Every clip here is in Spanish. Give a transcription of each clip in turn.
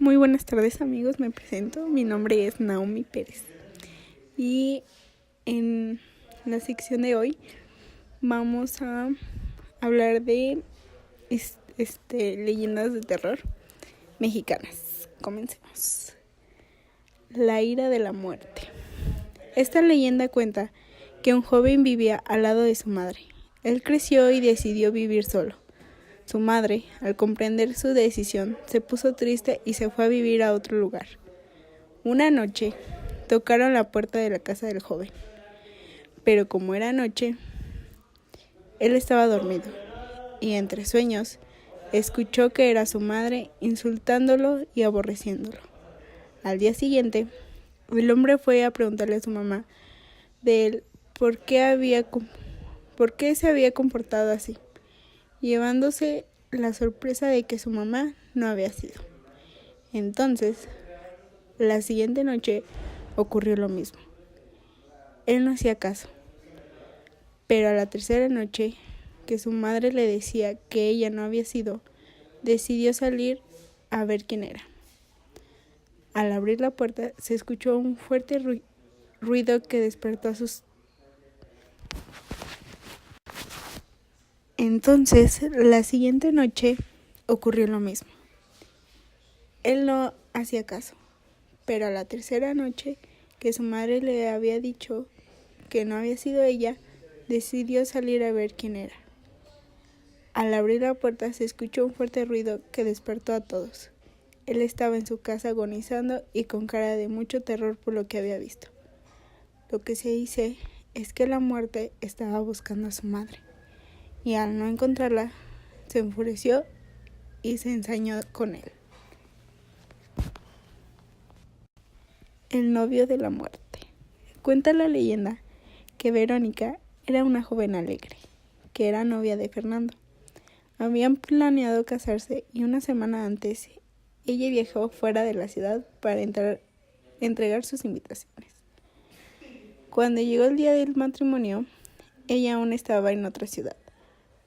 Muy buenas tardes amigos, me presento, mi nombre es Naomi Pérez y en la sección de hoy vamos a hablar de leyendas de terror mexicanas. Comencemos. La ira de la muerte. Esta leyenda cuenta que un joven vivía al lado de su madre. Él creció y decidió vivir solo. Su madre, al comprender su decisión, se puso triste y se fue a vivir a otro lugar. Una noche, tocaron la puerta de la casa del joven, pero como era noche, él estaba dormido, y entre sueños, escuchó que era su madre insultándolo y aborreciéndolo. Al día siguiente, el hombre fue a preguntarle a su mamá de él por qué se había comportado así, llevándose la sorpresa de que su mamá no había sido. Entonces, la siguiente noche ocurrió lo mismo. Él no hacía caso, pero a la tercera noche, que su madre le decía que ella no había sido, decidió salir a ver quién era. Al abrir la puerta, se escuchó un fuerte ruido que despertó a sus... Entonces, la siguiente noche ocurrió lo mismo. Él no hacía caso, pero a la tercera noche, que su madre le había dicho que no había sido ella, decidió salir a ver quién era. Al abrir la puerta se escuchó un fuerte ruido que despertó a todos. Él estaba en su casa agonizando y con cara de mucho terror por lo que había visto. Lo que se dice es que la muerte estaba buscando a su madre, y al no encontrarla, se enfureció y se ensañó con él. El novio de la muerte. Cuenta la leyenda que Verónica era una joven alegre, que era novia de Fernando. Habían planeado casarse y una semana antes ella viajó fuera de la ciudad para entregar sus invitaciones. Cuando llegó el día del matrimonio, ella aún estaba en otra ciudad,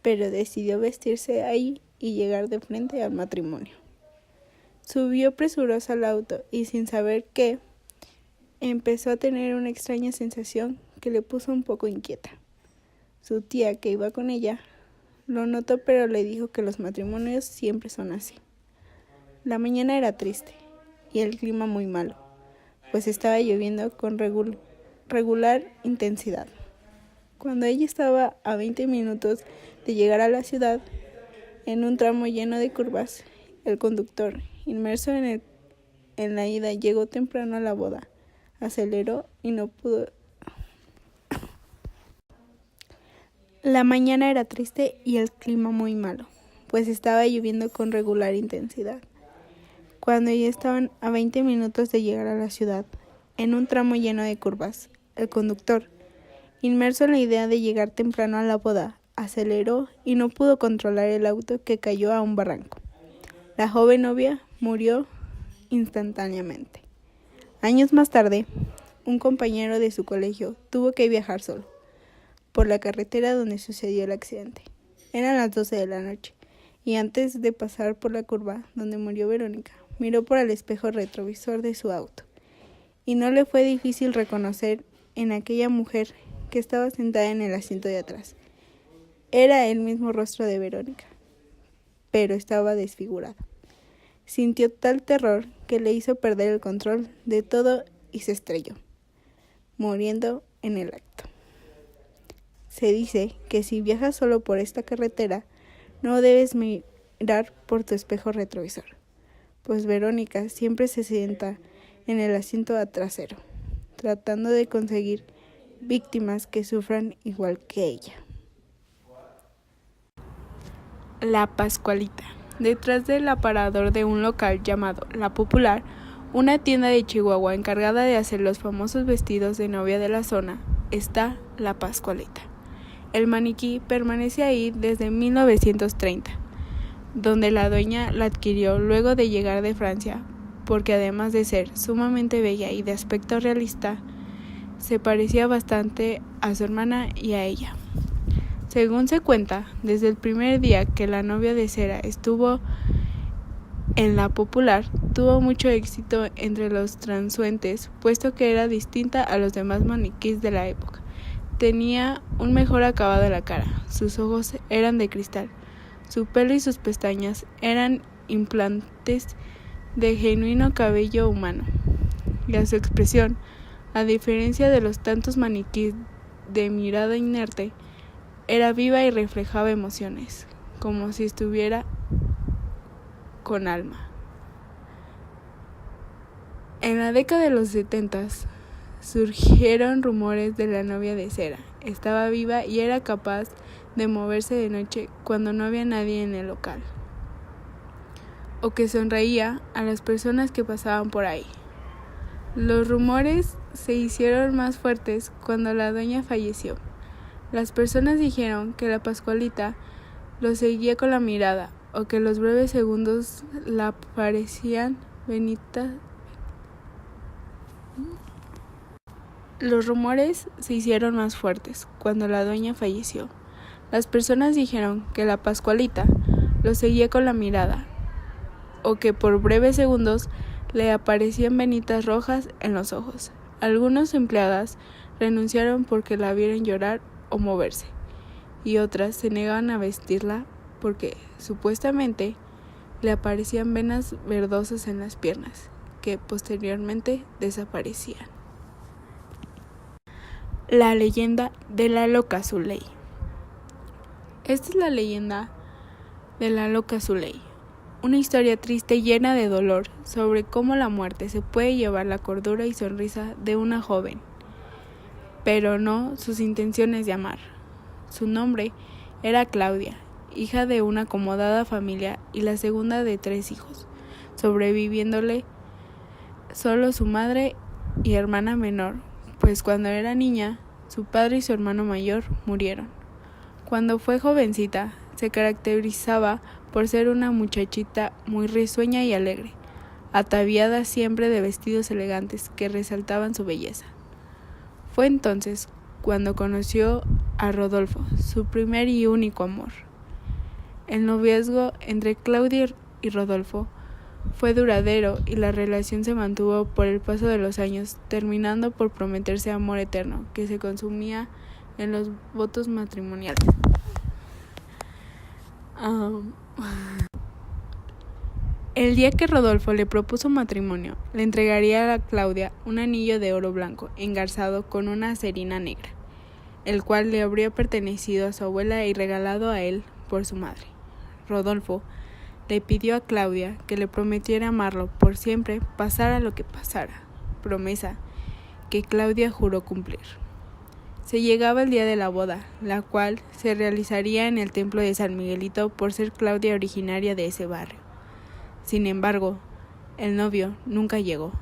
pero decidió vestirse ahí y llegar de frente al matrimonio. Subió presurosa al auto y sin saber qué, empezó a tener una extraña sensación que le puso un poco inquieta. Su tía, que iba con ella, lo notó, pero le dijo que los matrimonios siempre son así. La mañana era triste y el clima muy malo, pues estaba lloviendo con regular intensidad. Cuando ella estaba a 20 minutos de llegar a la ciudad, en un tramo lleno de curvas, el conductor, inmerso en la ida, llegó temprano a la boda, aceleró y no pudo. La mañana era triste y el clima muy malo, pues estaba lloviendo con regular intensidad. Cuando ya estaban a 20 minutos de llegar a la ciudad, en un tramo lleno de curvas, el conductor, inmerso en la idea de llegar temprano a la boda, aceleró y no pudo controlar el auto, que cayó a un barranco. La joven novia murió instantáneamente. Años más tarde, un compañero de su colegio tuvo que viajar solo por la carretera donde sucedió el accidente. Eran las 12 de la noche y antes de pasar por la curva donde murió Verónica, miró por el espejo retrovisor de su auto y no le fue difícil reconocer en aquella mujer que estaba sentada en el asiento de atrás. Era el mismo rostro de Verónica, pero estaba desfigurado. Sintió tal terror que le hizo perder el control de todo y se estrelló, muriendo en el acto. Se dice que si viajas solo por esta carretera, no debes mirar por tu espejo retrovisor, pues Verónica siempre se sienta en el asiento trasero, tratando de conseguir víctimas que sufran igual que ella. La Pascualita. Detrás del aparador de un local llamado La Popular, una tienda de Chihuahua encargada de hacer los famosos vestidos de novia de la zona, está La Pascualita. El maniquí permanece ahí desde 1930, donde la dueña la adquirió luego de llegar de Francia, porque además de ser sumamente bella y de aspecto realista, se parecía bastante a su hermana y a ella. Según se cuenta, desde el primer día que la novia de cera estuvo En la popular, tuvo mucho éxito entre los transeúntes, puesto que era distinta a los demás maniquís de la época. Tenía un mejor acabado en la cara, sus ojos eran de cristal, su pelo y sus pestañas eran implantes de genuino cabello humano, y a su expresión, a diferencia de los tantos maniquís de mirada inerte, era viva y reflejaba emociones, como si estuviera con alma. En la década de los 70 surgieron rumores de la novia de cera. Estaba viva y era capaz de moverse de noche cuando no había nadie en el local, o que sonreía a las personas que pasaban por ahí. Los rumores se hicieron más fuertes cuando la doña falleció. Las personas dijeron que la Pascualita lo seguía con la mirada, o que los breves segundos la parecían benitas. Los rumores se hicieron más fuertes cuando la doña falleció. Las personas dijeron que la Pascualita lo seguía con la mirada, o que por breves segundos le aparecían venitas rojas en los ojos. Algunas empleadas renunciaron porque la vieron llorar o moverse, y otras se negaban a vestirla porque supuestamente le aparecían venas verdosas en las piernas, que posteriormente desaparecían. La leyenda de la loca Zuley. Esta es la leyenda de la loca Zuley, una historia triste llena de dolor sobre cómo la muerte se puede llevar la cordura y sonrisa de una joven, pero no sus intenciones de amar. Su nombre era Claudia, hija de una acomodada familia y la segunda de 3 hijos, sobreviviéndole solo su madre y hermana menor, pues cuando era niña, su padre y su hermano mayor murieron. Cuando fue jovencita, se caracterizaba por ser una muchachita muy risueña y alegre, ataviada siempre de vestidos elegantes que resaltaban su belleza. Fue entonces cuando conoció a Rodolfo, su primer y único amor. El noviazgo entre Claudia y Rodolfo fue duradero y la relación se mantuvo por el paso de los años, terminando por prometerse amor eterno, que se consumía en los votos matrimoniales. El día que Rodolfo le propuso matrimonio, le entregaría a Claudia un anillo de oro blanco engarzado con una acerina negra, el cual le habría pertenecido a su abuela y regalado a él por su madre. Rodolfo le pidió a Claudia que le prometiera amarlo por siempre, pasara lo que pasara, promesa que Claudia juró cumplir. Se llegaba el día de la boda, la cual se realizaría en el templo de San Miguelito por ser Claudia originaria de ese barrio. Sin embargo, el novio nunca llegó.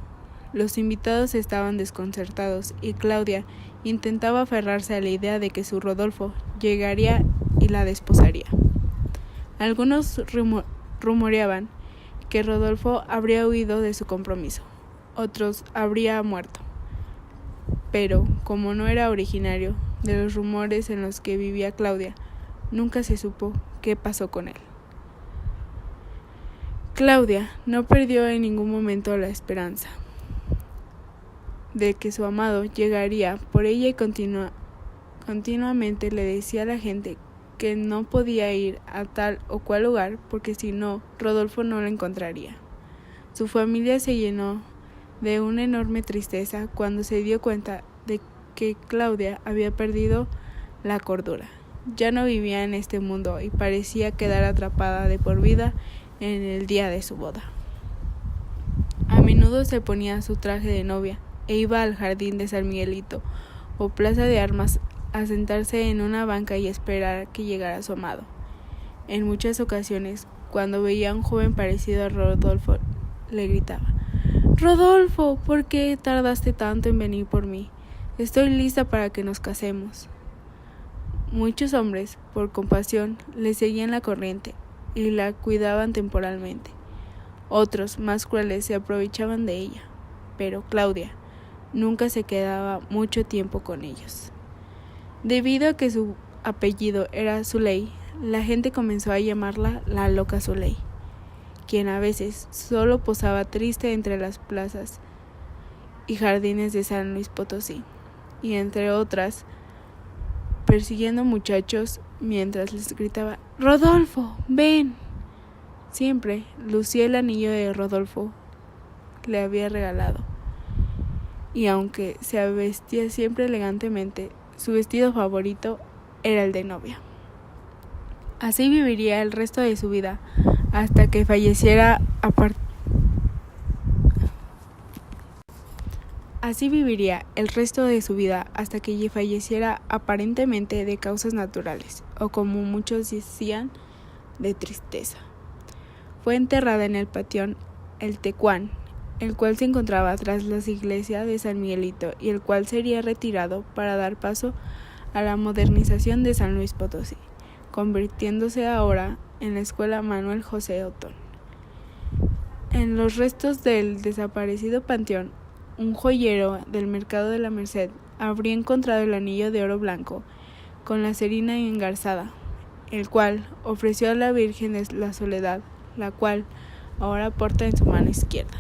Los invitados estaban desconcertados y Claudia intentaba aferrarse a la idea de que su Rodolfo llegaría y la desposaría. Algunos rumoreaban que Rodolfo habría huido de su compromiso, otros habría muerto, pero como no era originario de los rumores en los que vivía Claudia, nunca se supo qué pasó con él. Claudia no perdió en ningún momento la esperanza de que su amado llegaría por ella y continuamente le decía a la gente que no podía ir a tal o cual lugar porque si no, Rodolfo no lo encontraría. Su familia se llenó de una enorme tristeza cuando se dio cuenta de que Claudia había perdido la cordura. Ya no vivía en este mundo y parecía quedar atrapada de por vida en el día de su boda. A menudo se ponía su traje de novia e iba al jardín de San Miguelito o Plaza de Armas a sentarse en una banca y esperar que llegara su amado. En muchas ocasiones, cuando veía a un joven parecido a Rodolfo, le gritaba: «Rodolfo, ¿por qué tardaste tanto en venir por mí? Estoy lista para que nos casemos». Muchos hombres, por compasión, le seguían la corriente y la cuidaban temporalmente. Otros, más crueles, se aprovechaban de ella, pero Claudia nunca se quedaba mucho tiempo con ellos. Debido a que su apellido era Zuley, la gente comenzó a llamarla la loca Zuley. quien a veces solo posaba triste entre las plazas y jardines de San Luis Potosí, y entre otras, persiguiendo muchachos mientras les gritaba: ¡Rodolfo, ven! Siempre lucía el anillo de Rodolfo le había regalado, y aunque se vestía siempre elegantemente, su vestido favorito era el de novia. Así viviría el resto de su vida hasta que falleciera aparentemente de causas naturales, o como muchos decían, de tristeza. Fue enterrada en el panteón El Tecuán, el cual se encontraba tras la iglesia de San Miguelito y el cual sería retirado para dar paso a la modernización de San Luis Potosí, convirtiéndose ahora en la Escuela Manuel José Otón. En los restos del desaparecido panteón, un joyero del mercado de la Merced habría encontrado el anillo de oro blanco con la cerina engarzada, el cual ofreció a la Virgen de la Soledad, la cual ahora porta en su mano izquierda.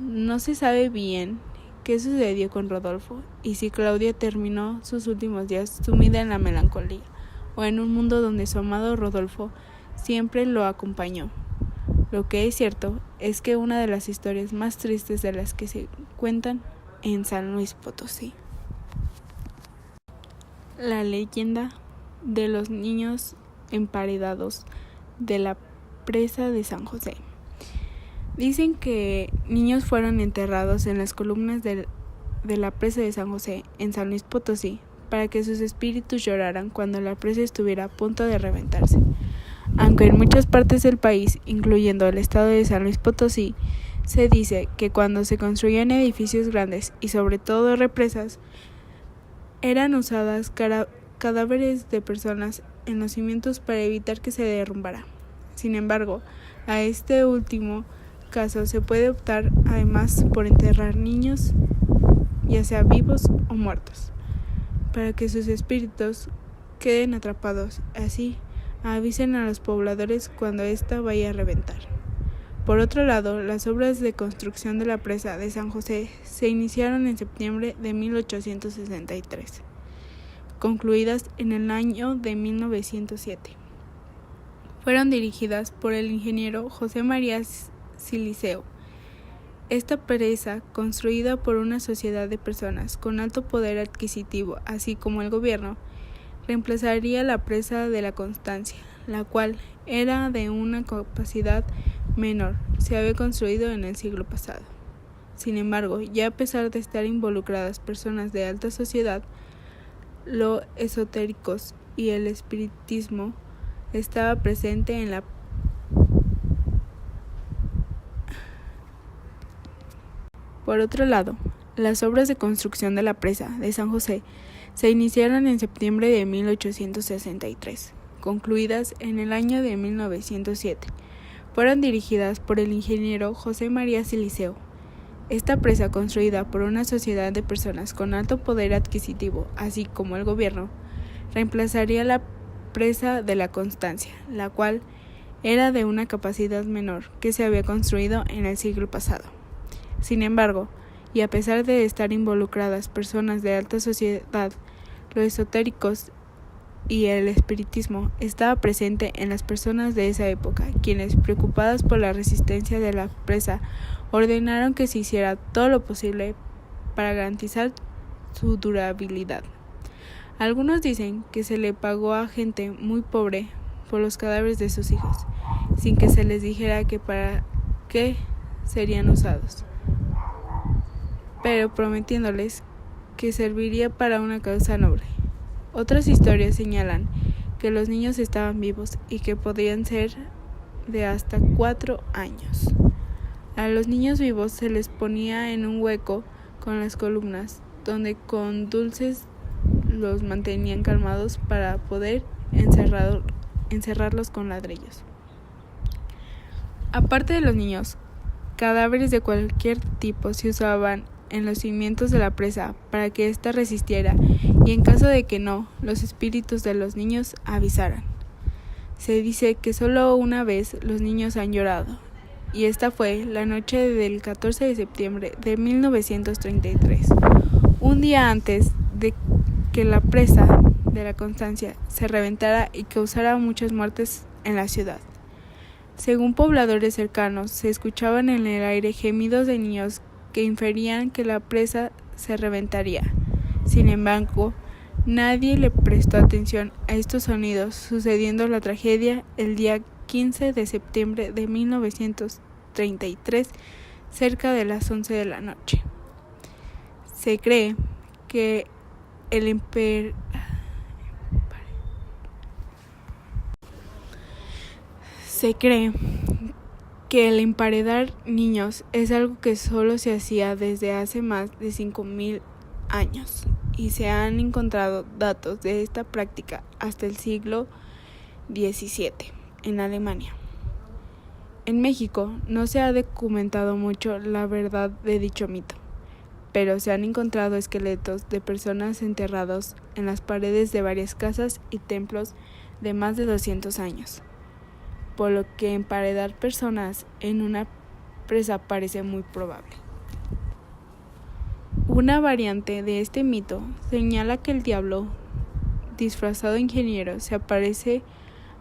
No se sabe bien qué sucedió con Rodolfo y si Claudia terminó sus últimos días sumida en la melancolía o en un mundo donde su amado Rodolfo siempre lo acompañó. Lo que es cierto es que una de las historias más tristes de las que se cuentan en San Luis Potosí. La leyenda de los niños emparedados de la presa de San José. Dicen que niños fueron enterrados en las columnas de la presa de San José en San Luis Potosí para que sus espíritus lloraran cuando la presa estuviera a punto de reventarse. Aunque en muchas partes del país, incluyendo el estado de San Luis Potosí, se dice que cuando se construían edificios grandes y sobre todo represas, eran usadas cadáveres de personas en los cimientos para evitar que se derrumbara. Sin embargo, a este último caso se puede optar además por enterrar niños, ya sea vivos o muertos, para que sus espíritus queden atrapados, así avisen a los pobladores cuando ésta vaya a reventar. Por otro lado, las obras de construcción de la presa de San José se iniciaron en septiembre de 1863, concluidas en el año de 1907. Fueron dirigidas por el ingeniero José María Siliceo. Esta presa, construida por una sociedad de personas con alto poder adquisitivo, así como el gobierno, reemplazaría la presa de la Constancia, la cual era de una capacidad menor, se había construido en el siglo pasado. Sin embargo, ya a pesar de estar involucradas personas de alta sociedad, los esotéricos y el espiritismo estaba presente en la Por otro lado, las obras de construcción de la presa de San José se iniciaron en septiembre de 1863, concluidas en el año de 1907. Fueron dirigidas por el ingeniero José María Siliceo. Esta presa, construida por una sociedad de personas con alto poder adquisitivo, así como el gobierno, reemplazaría la presa de la Constancia, la cual era de una capacidad menor que se había construido en el siglo pasado. Sin embargo, y a pesar de estar involucradas personas de alta sociedad, los esotéricos y el espiritismo estaba presente en las personas de esa época, quienes, preocupadas por la resistencia de la presa, ordenaron que se hiciera todo lo posible para garantizar su durabilidad. Algunos dicen que se le pagó a gente muy pobre por los cadáveres de sus hijos, sin que se les dijera que para qué serían usados, pero prometiéndoles que serviría para una causa noble. Otras historias señalan que los niños estaban vivos y que podían ser de hasta 4 años. A los niños vivos se les ponía en un hueco con las columnas, donde con dulces los mantenían calmados para poder encerrarlos con ladrillos. Aparte de los niños, cadáveres de cualquier tipo se usaban en los cimientos de la presa para que ésta resistiera y en caso de que no, los espíritus de los niños avisaran. Se dice que solo una vez los niños han llorado, y esta fue la noche del 14 de septiembre de 1933, un día antes de que la presa de la Constancia se reventara y causara muchas muertes en la ciudad. Según pobladores cercanos, se escuchaban en el aire gemidos de niños que inferían que la presa se reventaría. Sin embargo, nadie le prestó atención a estos sonidos, sucediendo la tragedia el día 15 de septiembre de 1933, cerca de las 11 de la noche. Se cree que el emparedar niños es algo que solo se hacía desde hace más de 5.000 años y se han encontrado datos de esta práctica hasta el siglo XVII en Alemania. En México no se ha documentado mucho la verdad de dicho mito, pero se han encontrado esqueletos de personas enterrados en las paredes de varias casas y templos de más de 200 años, por lo que emparedar personas en una presa parece muy probable. Una variante de este mito señala que el diablo, disfrazado de ingeniero, se aparece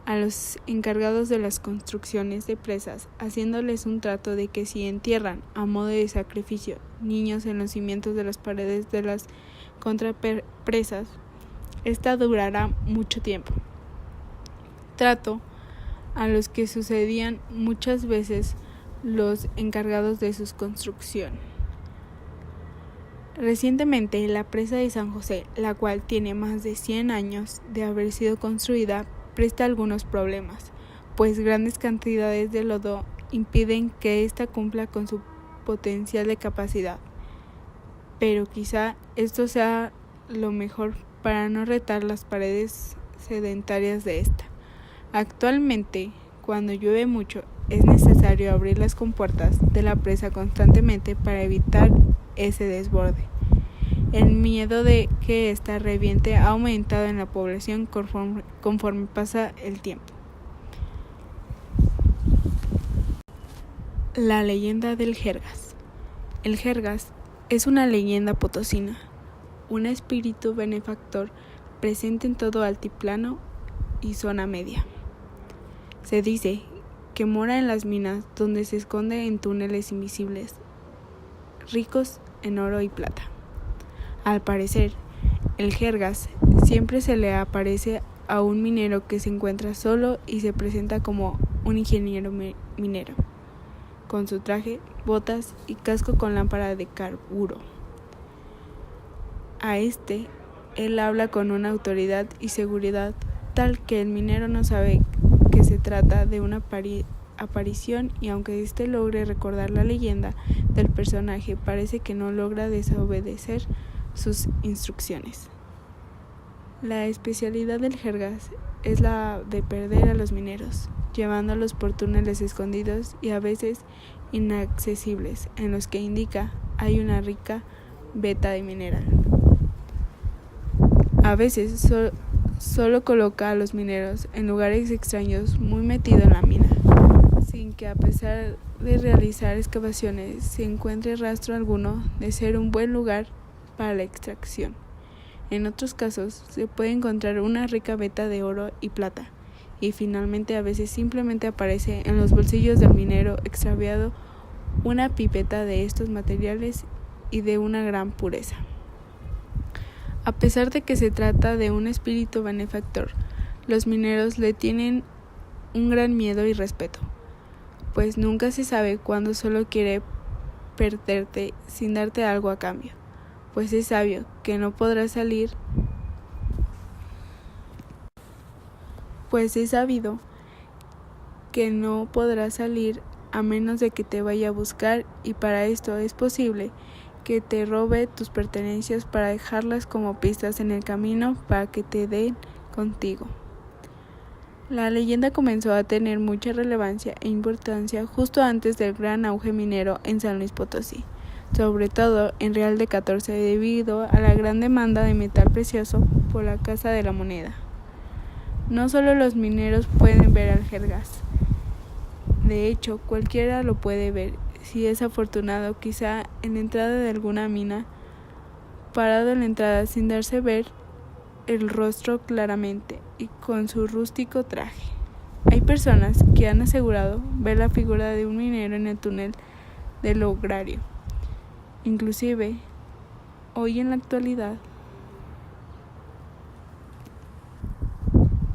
a los encargados de las construcciones de presas, haciéndoles un trato de que si entierran, a modo de sacrificio, niños en los cimientos de las paredes de las contrapresas, esta durará mucho tiempo. Trato a los que sucedían muchas veces los encargados de su construcción. Recientemente, la presa de San José, la cual tiene más de 100 años de haber sido construida, presta algunos problemas, pues grandes cantidades de lodo impiden que ésta cumpla con su potencial de capacidad. Pero quizá esto sea lo mejor para no retar las paredes sedentarias de esta. Actualmente, cuando llueve mucho, es necesario abrir las compuertas de la presa constantemente para evitar ese desborde. El miedo de que ésta reviente ha aumentado en la población conforme pasa el tiempo. La leyenda del Jergas. El Jergas es una leyenda potosina, un espíritu benefactor presente en todo altiplano y zona media. Se dice que mora en las minas, donde se esconde en túneles invisibles, ricos en oro y plata. Al parecer, el Jergas siempre se le aparece a un minero que se encuentra solo y se presenta como un ingeniero minero, con su traje, botas y casco con lámpara de carburo. Él habla con una autoridad y seguridad tal que el minero no sabe que se trata de una aparición, y aunque logre recordar la leyenda del personaje, parece que no logra desobedecer sus instrucciones. La especialidad del Jergas es la de perder a los mineros, llevándolos por túneles escondidos y a veces inaccesibles, en los que indica hay una rica veta de mineral. A veces solo coloca a los mineros en lugares extraños muy metido en la mina, sin que a pesar de realizar excavaciones se encuentre rastro alguno de ser un buen lugar para la extracción. En otros casos se puede encontrar una rica veta de oro y plata, y finalmente a veces simplemente aparece en los bolsillos del minero extraviado una pipeta de estos materiales y de una gran pureza. A pesar de que se trata de un espíritu benefactor, los mineros le tienen un gran miedo y respeto, pues nunca se sabe cuándo solo quiere perderte sin darte algo a cambio, pues es sabido que no podrá salir a menos de que te vaya a buscar, y para esto es posible que te robe tus pertenencias para dejarlas como pistas en el camino para que te den contigo. La leyenda comenzó a tener mucha relevancia e importancia justo antes del gran auge minero en San Luis Potosí, sobre todo en Real de 14, debido a la gran demanda de metal precioso por la Casa de la Moneda. No solo los mineros pueden ver al Jergas. De hecho, cualquiera lo puede ver, si es afortunado, quizá en la entrada de alguna mina, parado en la entrada sin darse ver el rostro claramente y con su rústico traje. Hay personas que han asegurado ver la figura de un minero en el túnel del Ogrario. Inclusive, hoy en la actualidad,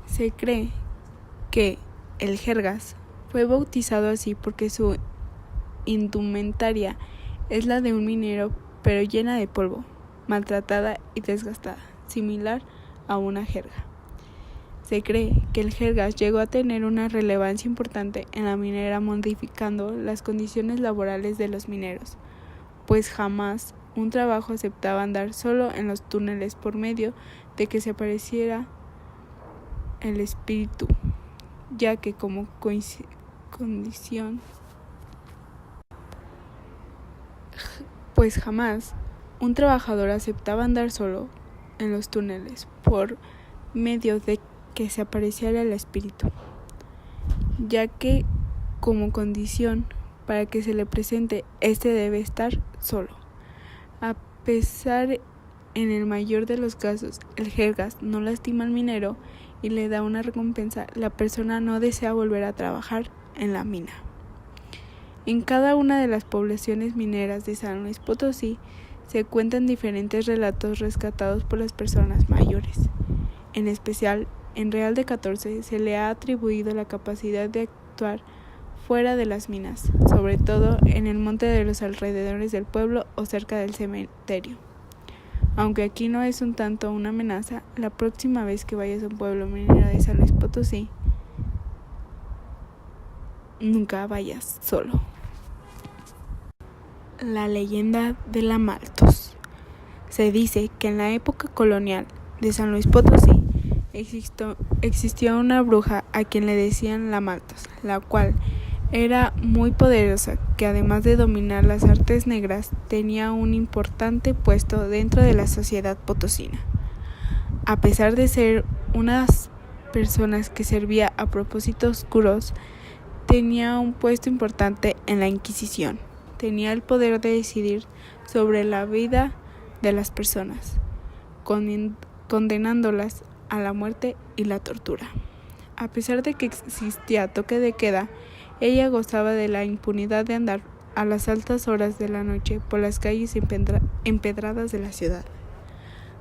se cree que el Jergas fue bautizado así porque su indumentaria es la de un minero, pero llena de polvo, maltratada y desgastada, similar a una jerga. Se cree que el Jergas llegó a tener una relevancia importante en la minera, modificando las condiciones laborales de los mineros, pues jamás un trabajo aceptaba andar solo en los túneles por medio de que se apareciera el espíritu, ya que como condición, pues jamás un trabajador aceptaba andar solo en los túneles por medio de que se apareciera el espíritu, ya que como condición para que se le presente, este debe estar solo. A pesar, en el mayor de los casos, el Jergas no lastima al minero y le da una recompensa, la persona no desea volver a trabajar en la mina. En cada una de las poblaciones mineras de San Luis Potosí se cuentan diferentes relatos rescatados por las personas mayores. En especial, en Real de 14 se le ha atribuido la capacidad de actuar fuera de las minas, sobre todo en el monte de los alrededores del pueblo o cerca del cementerio. Aunque aquí no es un tanto una amenaza, la próxima vez que vayas a un pueblo minero de San Luis Potosí, nunca vayas solo. La leyenda de la Maltos. Se dice que en la época colonial de San Luis Potosí existió una bruja a quien le decían la Maltos, la cual era muy poderosa, que además de dominar las artes negras, tenía un importante puesto dentro de la sociedad potosina. A pesar de ser unas personas que servía a propósitos oscuros, tenía un puesto importante en la Inquisición. Tenía el poder de decidir sobre la vida de las personas, condenándolas a la muerte y la tortura. A pesar de que existía toque de queda, ella gozaba de la impunidad de andar a las altas horas de la noche por las calles empedradas de la ciudad,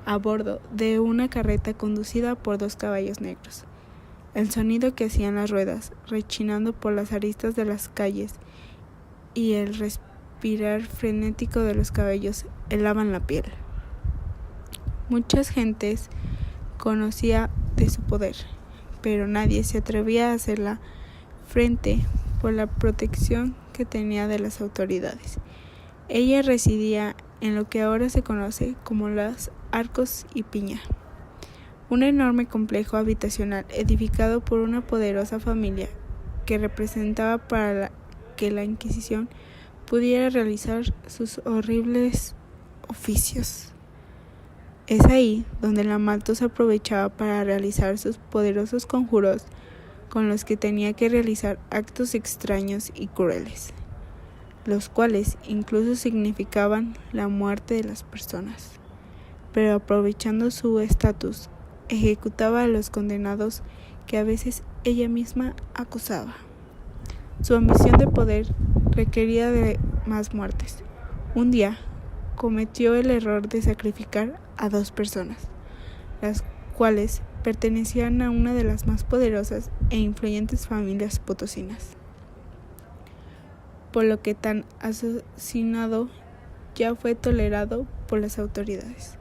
a bordo de una carreta conducida por 2 caballos negros. El sonido que hacían las ruedas, rechinando por las aristas de las calles, y el respirar frenético de los caballos helaban la piel. Muchas gentes conocía de su poder, pero nadie se atrevía a hacerla frente por la protección que tenía de las autoridades. Ella residía en lo que ahora se conoce como los Arcos y Piña, un enorme complejo habitacional edificado por una poderosa familia que representaba para que la Inquisición pudiera realizar sus horribles oficios. Es ahí donde la Maltos aprovechaba para realizar sus poderosos conjuros, con los que tenía que realizar actos extraños y crueles, los cuales incluso significaban la muerte de las personas. Pero aprovechando su estatus, ejecutaba a los condenados que a veces ella misma acusaba. Su ambición de poder requería de más muertes. Un día, cometió el error de sacrificar a 2 personas, las cuales pertenecían a una de las más poderosas e influyentes familias potosinas, por lo que tan asesinado ya fue tolerado por las autoridades.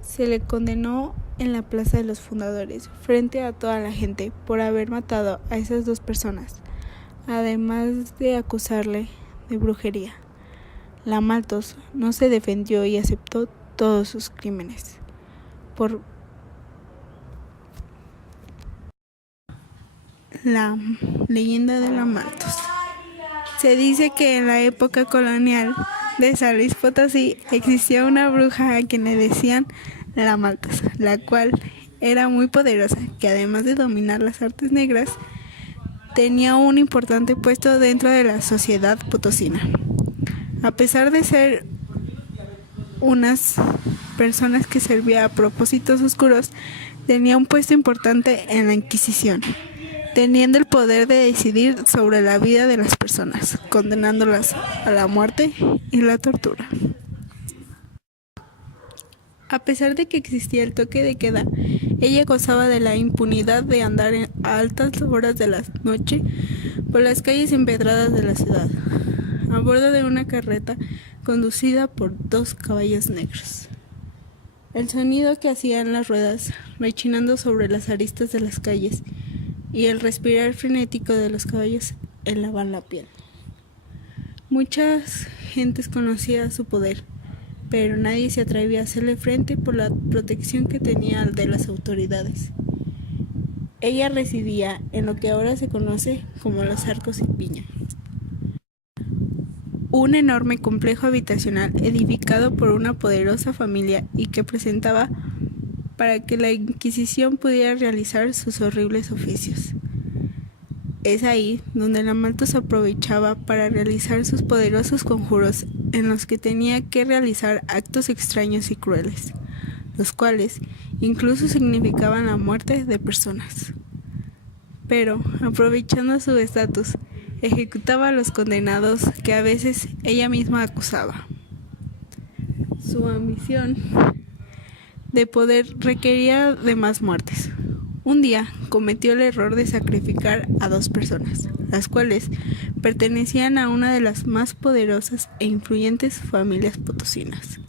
Se le condenó en la Plaza de los Fundadores, frente a toda la gente, por haber matado a esas 2 personas, además de acusarle de brujería. La Maltos no se defendió y aceptó todos sus crímenes. Por la leyenda de la Maltos. Se dice que en la época colonial de San Luis Potosí existía una bruja a quien le decían la Maltos, la cual era muy poderosa, que además de dominar las artes negras, tenía un importante puesto dentro de la sociedad potosina. A pesar de ser unas personas que servía a propósitos oscuros, tenía un puesto importante en la Inquisición, teniendo el poder de decidir sobre la vida de las personas, condenándolas a la muerte y la tortura. A pesar de que existía el toque de queda, ella gozaba de la impunidad de andar a altas horas de la noche por las calles empedradas de la ciudad, a bordo de una carreta conducida por 2 caballos negros. El sonido que hacían las ruedas rechinando sobre las aristas de las calles y el respirar frenético de los caballos helaban la piel. Muchas gentes conocían su poder, pero nadie se atrevía a hacerle frente por la protección que tenía de las autoridades. Ella residía en lo que ahora se conoce como Los Arcos y Piña, un enorme complejo habitacional edificado por una poderosa familia y que presentaba para que la Inquisición pudiera realizar sus horribles oficios. Es ahí donde la Malthus aprovechaba para realizar sus poderosos conjuros en los que tenía que realizar actos extraños y crueles, los cuales incluso significaban la muerte de personas. Pero, aprovechando su estatus, ejecutaba a los condenados que a veces ella misma acusaba. Su ambición de poder requería de más muertes. Un día cometió el error de sacrificar a 2 personas, las cuales pertenecían a una de las más poderosas e influyentes familias potosinas,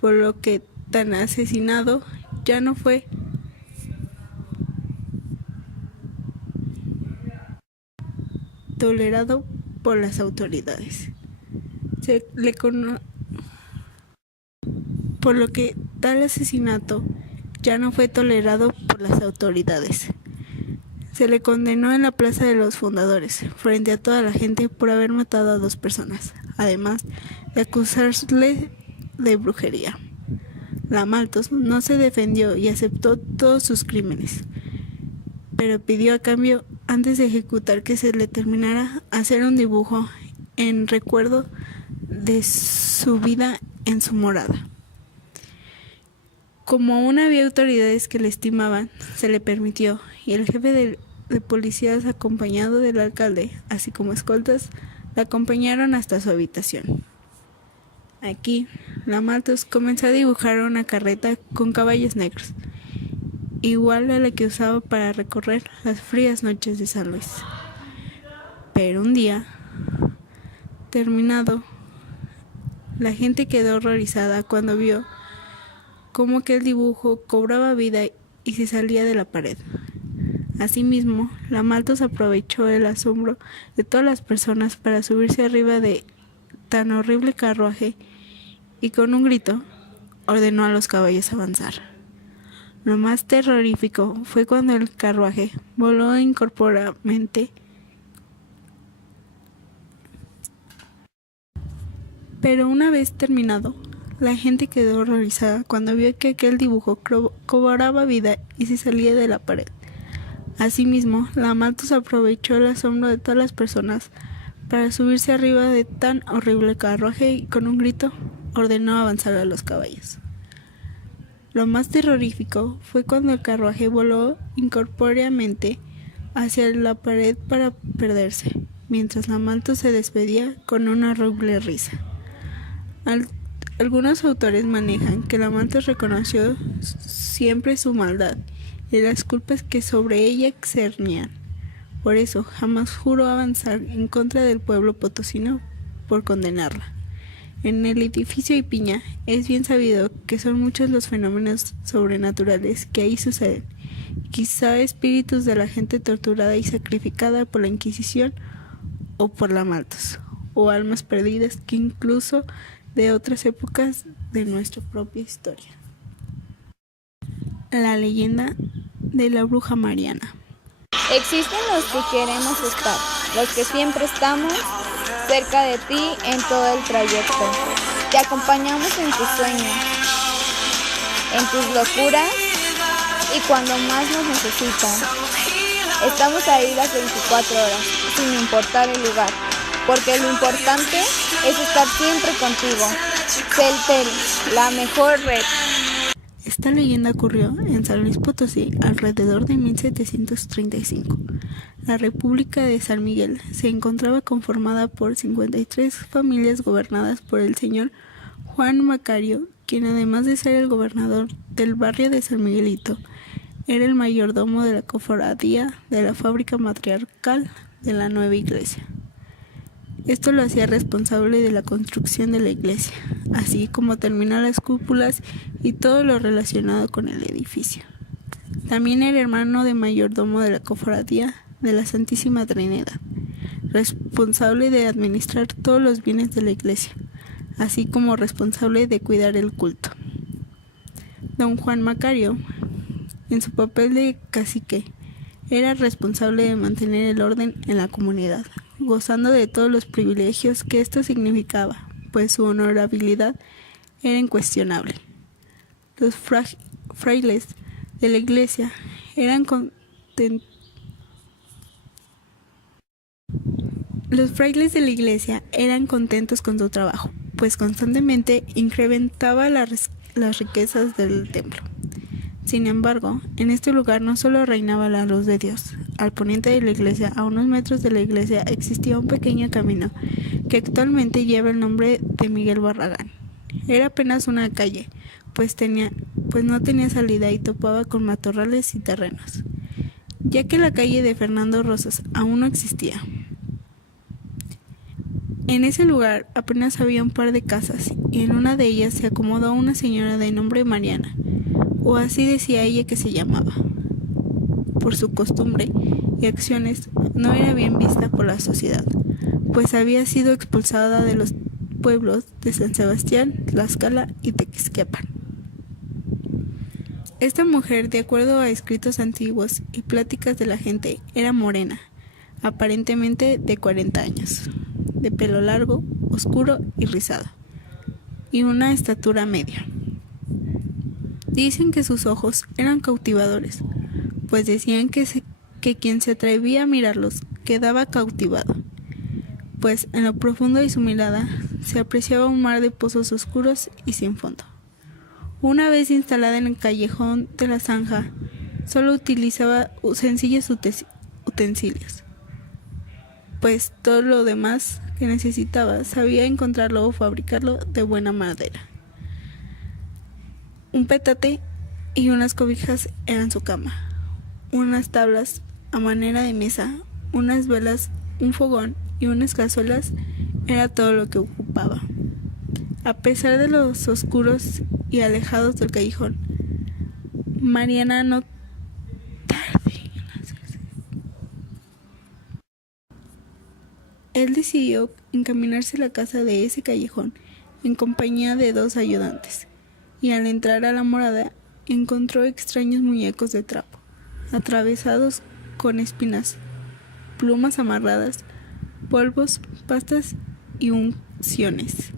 por lo que tan asesinado ya no fue tolerado por las autoridades. Por lo que tal asesinato ya no fue tolerado por las autoridades. Se le condenó en la Plaza de los Fundadores, frente a toda la gente, por haber matado a 2 personas, además de acusarle de brujería. La Malthus no se defendió y aceptó todos sus crímenes, pero pidió a cambio, antes de ejecutar, que se le terminara hacer un dibujo en recuerdo de su vida en su morada. Como aún había autoridades que le estimaban, se le permitió, y el jefe de policías, acompañado del alcalde, así como escoltas, la acompañaron hasta su habitación. Aquí, la Malthus comenzó a dibujar una carreta con caballos negros, igual a la que usaba para recorrer las frías noches de San Luis. Pero un día, terminado, la gente quedó horrorizada cuando vio cómo aquel dibujo cobraba vida y se salía de la pared. Asimismo, la Malthus aprovechó el asombro de todas las personas para subirse arriba de tan horrible carruaje y con un grito ordenó a los caballos avanzar. Lo más terrorífico fue cuando el carruaje voló incorpóreamente, pero una vez terminado, la gente quedó horrorizada cuando vio que aquel dibujo cobraba vida y se salía de la pared. Asimismo, la Malthus aprovechó el asombro de todas las personas para subirse arriba de tan horrible carruaje y con un grito ordenó avanzar a los caballos. Lo más terrorífico fue cuando el carruaje voló incorpóreamente hacia la pared para perderse, mientras la Malthus se despedía con una horrible risa. Algunos autores manejan que la Malthus reconoció siempre su maldad y las culpas que sobre ella cernían. Por eso jamás juró avanzar en contra del pueblo potosino por condenarla. En el edificio Ipiña es bien sabido que son muchos los fenómenos sobrenaturales que ahí suceden, quizá espíritus de la gente torturada y sacrificada por la Inquisición o por la Malthus, o almas perdidas que incluso de otras épocas de nuestra propia historia. La leyenda de la bruja Mariana. Existen los que queremos estar, los que siempre estamos cerca de ti en todo el trayecto. Te acompañamos en tus sueños, en tus locuras y cuando más nos necesitan. Estamos ahí las 24 horas, sin importar el lugar, porque lo importante es estar siempre contigo. Celtel, la mejor red. Esta leyenda ocurrió en San Luis Potosí alrededor de 1735. La República de San Miguel se encontraba conformada por 53 familias gobernadas por el señor Juan Macario, quien además de ser el gobernador del barrio de San Miguelito, era el mayordomo de la cofradía de la fábrica matriarcal de la nueva iglesia. Esto lo hacía responsable de la construcción de la iglesia, así como terminar las cúpulas y todo lo relacionado con el edificio. También era hermano de mayordomo de la cofradía de la Santísima Trinidad, responsable de administrar todos los bienes de la iglesia, así como responsable de cuidar el culto. Don Juan Macario, en su papel de cacique, era responsable de mantener el orden en la comunidad, gozando de todos los privilegios que esto significaba, pues su honorabilidad era incuestionable. Los frailes de la iglesia eran contentos con su trabajo, pues constantemente incrementaba las riquezas del templo. Sin embargo, en este lugar no solo reinaba la luz de Dios. Al poniente de la iglesia, a unos metros de la iglesia, existía un pequeño camino que actualmente lleva el nombre de Miguel Barragán. Era apenas una calle, pues no tenía salida y topaba con matorrales y terrenos, ya que la calle de Fernando Rosas aún no existía. En ese lugar apenas había un par de casas y en una de ellas se acomodó una señora de nombre Mariana, o así decía ella que se llamaba. Por su costumbre y acciones no era bien vista por la sociedad, pues había sido expulsada de los pueblos de San Sebastián, Tlaxcala y Tequisquiapan. Esta mujer, de acuerdo a escritos antiguos y pláticas de la gente, era morena, aparentemente de 40 años, de pelo largo, oscuro y rizado, y una estatura media. Dicen que sus ojos eran cautivadores, pues decían que quien se atrevía a mirarlos quedaba cautivado, pues en lo profundo de su mirada se apreciaba un mar de pozos oscuros y sin fondo. Una vez instalada en el callejón de la zanja, solo utilizaba sencillos utensilios, pues todo lo demás que necesitaba sabía encontrarlo o fabricarlo de buena madera. Un petate y unas cobijas eran su cama, unas tablas a manera de mesa, unas velas, un fogón y unas cazuelas era todo lo que ocupaba. A pesar de los oscuros y alejados del callejón, Mariana no tarde. Él decidió encaminarse a la casa de ese callejón en compañía de 2 ayudantes, y al entrar a la morada encontró extraños muñecos de trapo, atravesados con espinas, plumas amarradas, polvos, pastas y unciones.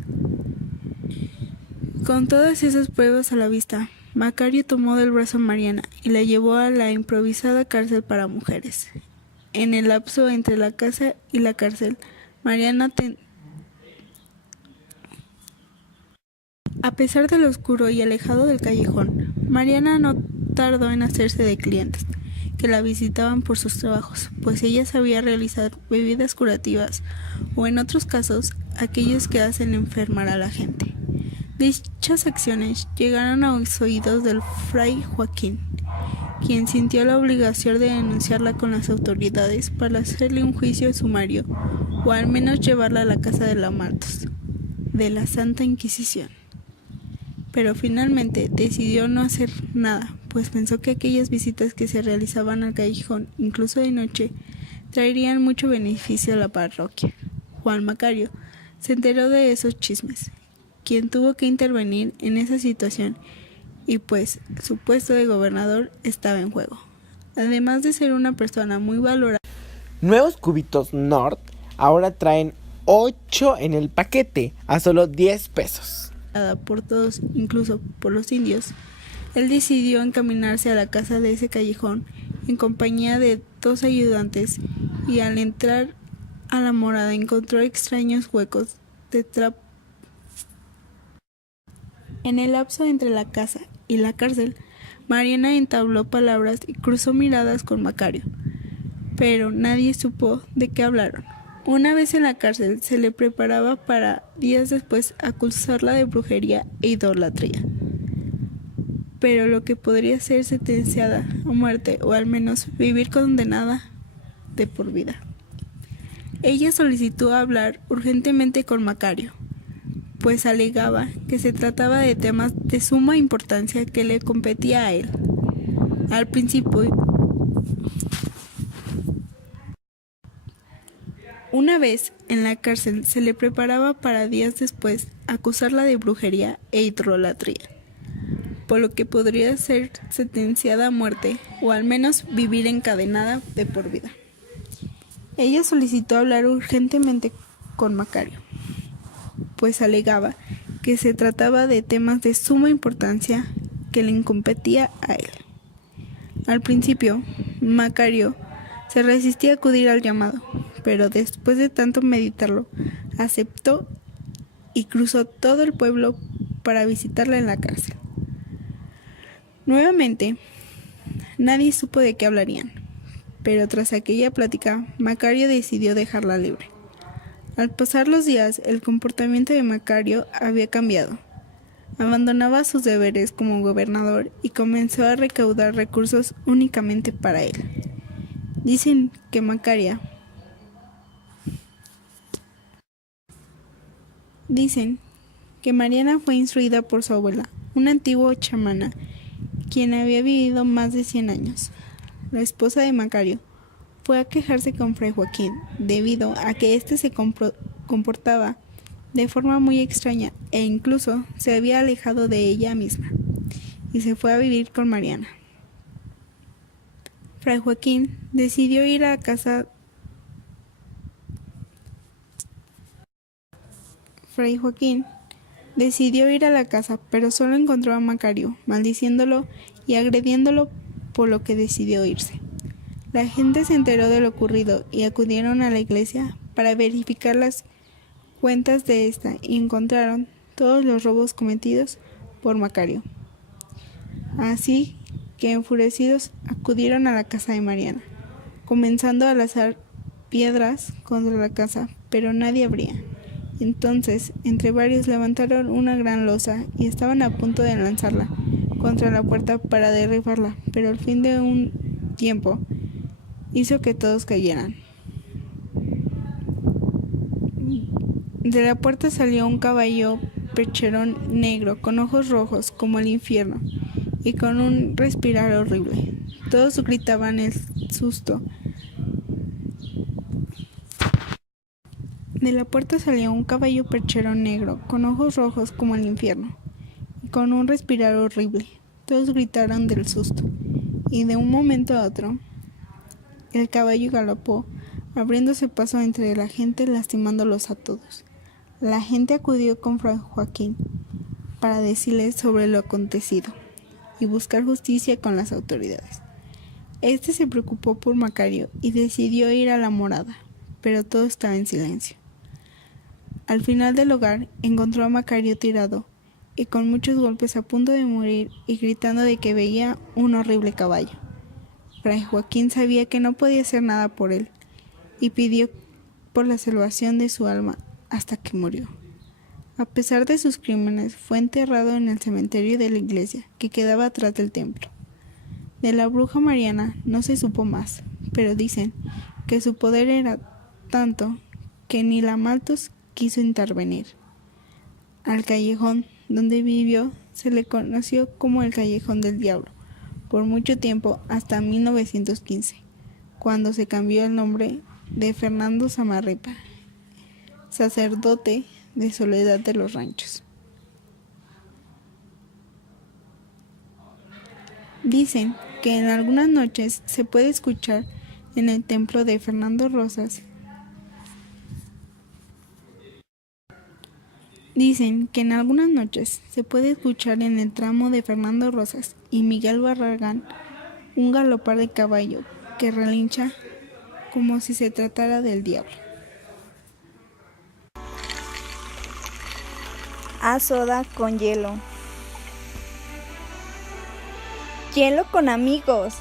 Con todas esas pruebas a la vista, Macario tomó del brazo a Mariana y la llevó a la improvisada cárcel para mujeres. En el lapso entre la casa y la cárcel, a pesar de lo oscuro y alejado del callejón, Mariana no tardó en hacerse de clientes que la visitaban por sus trabajos, pues ella sabía realizar bebidas curativas o, en otros casos, aquellos que hacen enfermar a la gente. Dichas acciones llegaron a los oídos del fray Joaquín, quien sintió la obligación de denunciarla con las autoridades para hacerle un juicio sumario o al menos llevarla a la casa de los muertos de la Santa Inquisición. Pero finalmente decidió no hacer nada, pues pensó que aquellas visitas que se realizaban al callejón, incluso de noche, traerían mucho beneficio a la parroquia. Juan Macario se enteró de esos chismes, quien tuvo que intervenir en esa situación, y pues su puesto de gobernador estaba en juego. Además de ser una persona muy valorada. Nuevos cubitos Nord ahora traen 8 en el paquete a solo 10 pesos. Por todos, incluso por los indios, Él decidió encaminarse a la casa de ese callejón en compañía de 2 ayudantes y al entrar a la morada encontró extraños huecos de trapo. En el lapso entre la casa y la cárcel, Mariana entabló palabras y cruzó miradas con Macario, pero nadie supo de qué hablaron. Una vez en la cárcel se le preparaba para días después acusarla de brujería e idolatría, pero lo que podría ser sentenciada a muerte o al menos vivir condenada de por vida. Ella solicitó hablar urgentemente con Macario, pues alegaba que se trataba de temas de suma importancia que le competía a él. Al principio, una vez en la cárcel se le preparaba para días después acusarla de brujería e idolatría, por lo que podría ser sentenciada a muerte o al menos vivir encadenada de por vida. Ella solicitó hablar urgentemente con Macario, pues alegaba que se trataba de temas de suma importancia que le competía a él. Al principio, Macario se resistía a acudir al llamado, pero después de tanto meditarlo, aceptó y cruzó todo el pueblo para visitarla en la cárcel. Nuevamente, nadie supo de qué hablarían, pero tras aquella plática, Macario decidió dejarla libre. Al pasar los días, el comportamiento de Macario había cambiado. Abandonaba sus deberes como gobernador y comenzó a recaudar recursos únicamente para él. Dicen que Mariana fue instruida por su abuela, una antigua chamana, quien había vivido más de 100 años. La esposa de Macario fue a quejarse con Fray Joaquín, debido a que éste se comportaba de forma muy extraña e incluso se había alejado de ella misma, y se fue a vivir con Mariana. Fray Joaquín decidió ir a la casa pero solo encontró a Macario, maldiciéndolo y agrediéndolo, por lo que decidió irse. La gente se enteró de lo ocurrido y acudieron a la iglesia para verificar las cuentas de esta y encontraron todos los robos cometidos por Macario. Así que enfurecidos acudieron a la casa de Mariana, comenzando a lanzar piedras contra la casa, pero nadie abría. Entonces, entre varios levantaron una gran losa y estaban a punto de lanzarla contra la puerta para derribarla, pero al fin de un tiempo hizo que todos cayeran. De la puerta salió un caballo percherón negro con ojos rojos como el infierno y con un respirar horrible. Todos gritaban el susto. De la puerta salió un caballo percherón negro con ojos rojos como el infierno y con un respirar horrible. Todos gritaron del susto y de un momento a otro el caballo galopó, abriéndose paso entre la gente, lastimándolos a todos. La gente acudió con Fray Joaquín para decirle sobre lo acontecido y buscar justicia con las autoridades. Este se preocupó por Macario y decidió ir a la morada, pero todo estaba en silencio. Al final del hogar encontró a Macario tirado y con muchos golpes a punto de morir y gritando de que veía un horrible caballo. Fray Joaquín sabía que no podía hacer nada por él y pidió por la salvación de su alma hasta que murió. A pesar de sus crímenes, fue enterrado en el cementerio de la iglesia que quedaba atrás del templo. De la bruja Mariana no se supo más, pero dicen que su poder era tanto que ni la Malthus quiso intervenir. Al callejón donde vivió se le conoció como el Callejón del Diablo por mucho tiempo hasta 1915, cuando se cambió el nombre de Fernando Samarripa, sacerdote de Soledad de los Ranchos. Dicen que en algunas noches se puede escuchar en el templo de Fernando Rosas. Dicen que en algunas noches se puede escuchar en el tramo de Fernando Rosas y Miguel Barragán, un galopar de caballo que relincha como si se tratara del diablo. A soda con hielo. Hielo con amigos.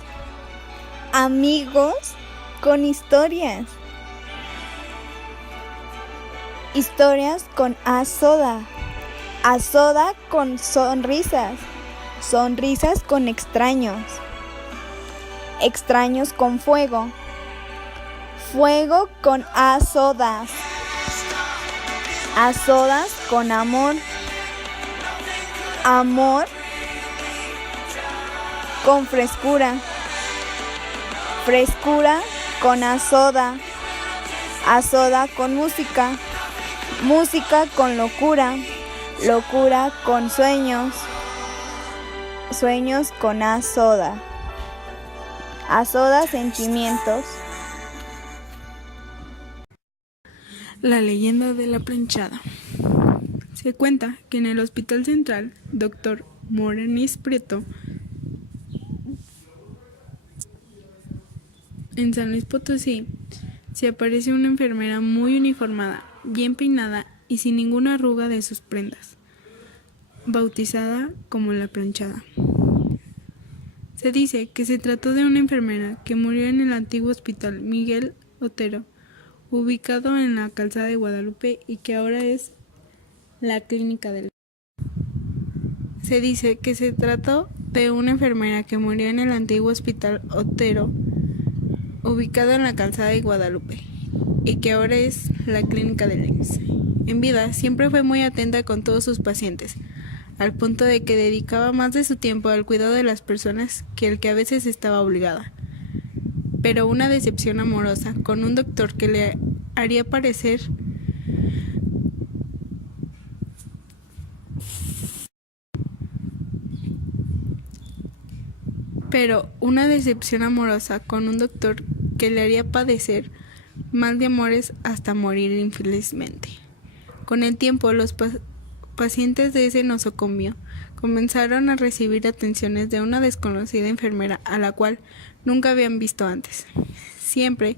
Amigos con historias. Historias con a soda. A soda con sonrisas. Sonrisas con extraños. Extraños con fuego. Fuego con a sodas. A sodas con amor. Amor con frescura. Frescura con a soda. A soda con música. Música con locura. Locura con sueños. Sueños con a soda. A soda sentimientos. La leyenda de la planchada. Se cuenta que en el Hospital Central, Dr. Morenis Prieto, en San Luis Potosí, se aparece una enfermera muy uniformada, bien peinada y sin ninguna arruga de sus prendas, bautizada como la planchada. Se dice que se trató de una enfermera que murió en el antiguo Hospital Miguel Otero, ubicado en la calzada de Guadalupe y que ahora es la clínica del... Se dice que se trató de una enfermera que murió en el antiguo Hospital Otero, ubicado en la calzada de Guadalupe y que ahora es la clínica del IMSS. En vida siempre fue muy atenta con todos sus pacientes, al punto de que dedicaba más de su tiempo al cuidado de las personas que el que a veces estaba obligada. Pero una decepción amorosa con un doctor que le haría parecer padecer mal de amores hasta morir infelizmente. Con el tiempo, los pacientes de ese nosocomio comenzaron a recibir atenciones de una desconocida enfermera a la cual nunca habían visto antes. Siempre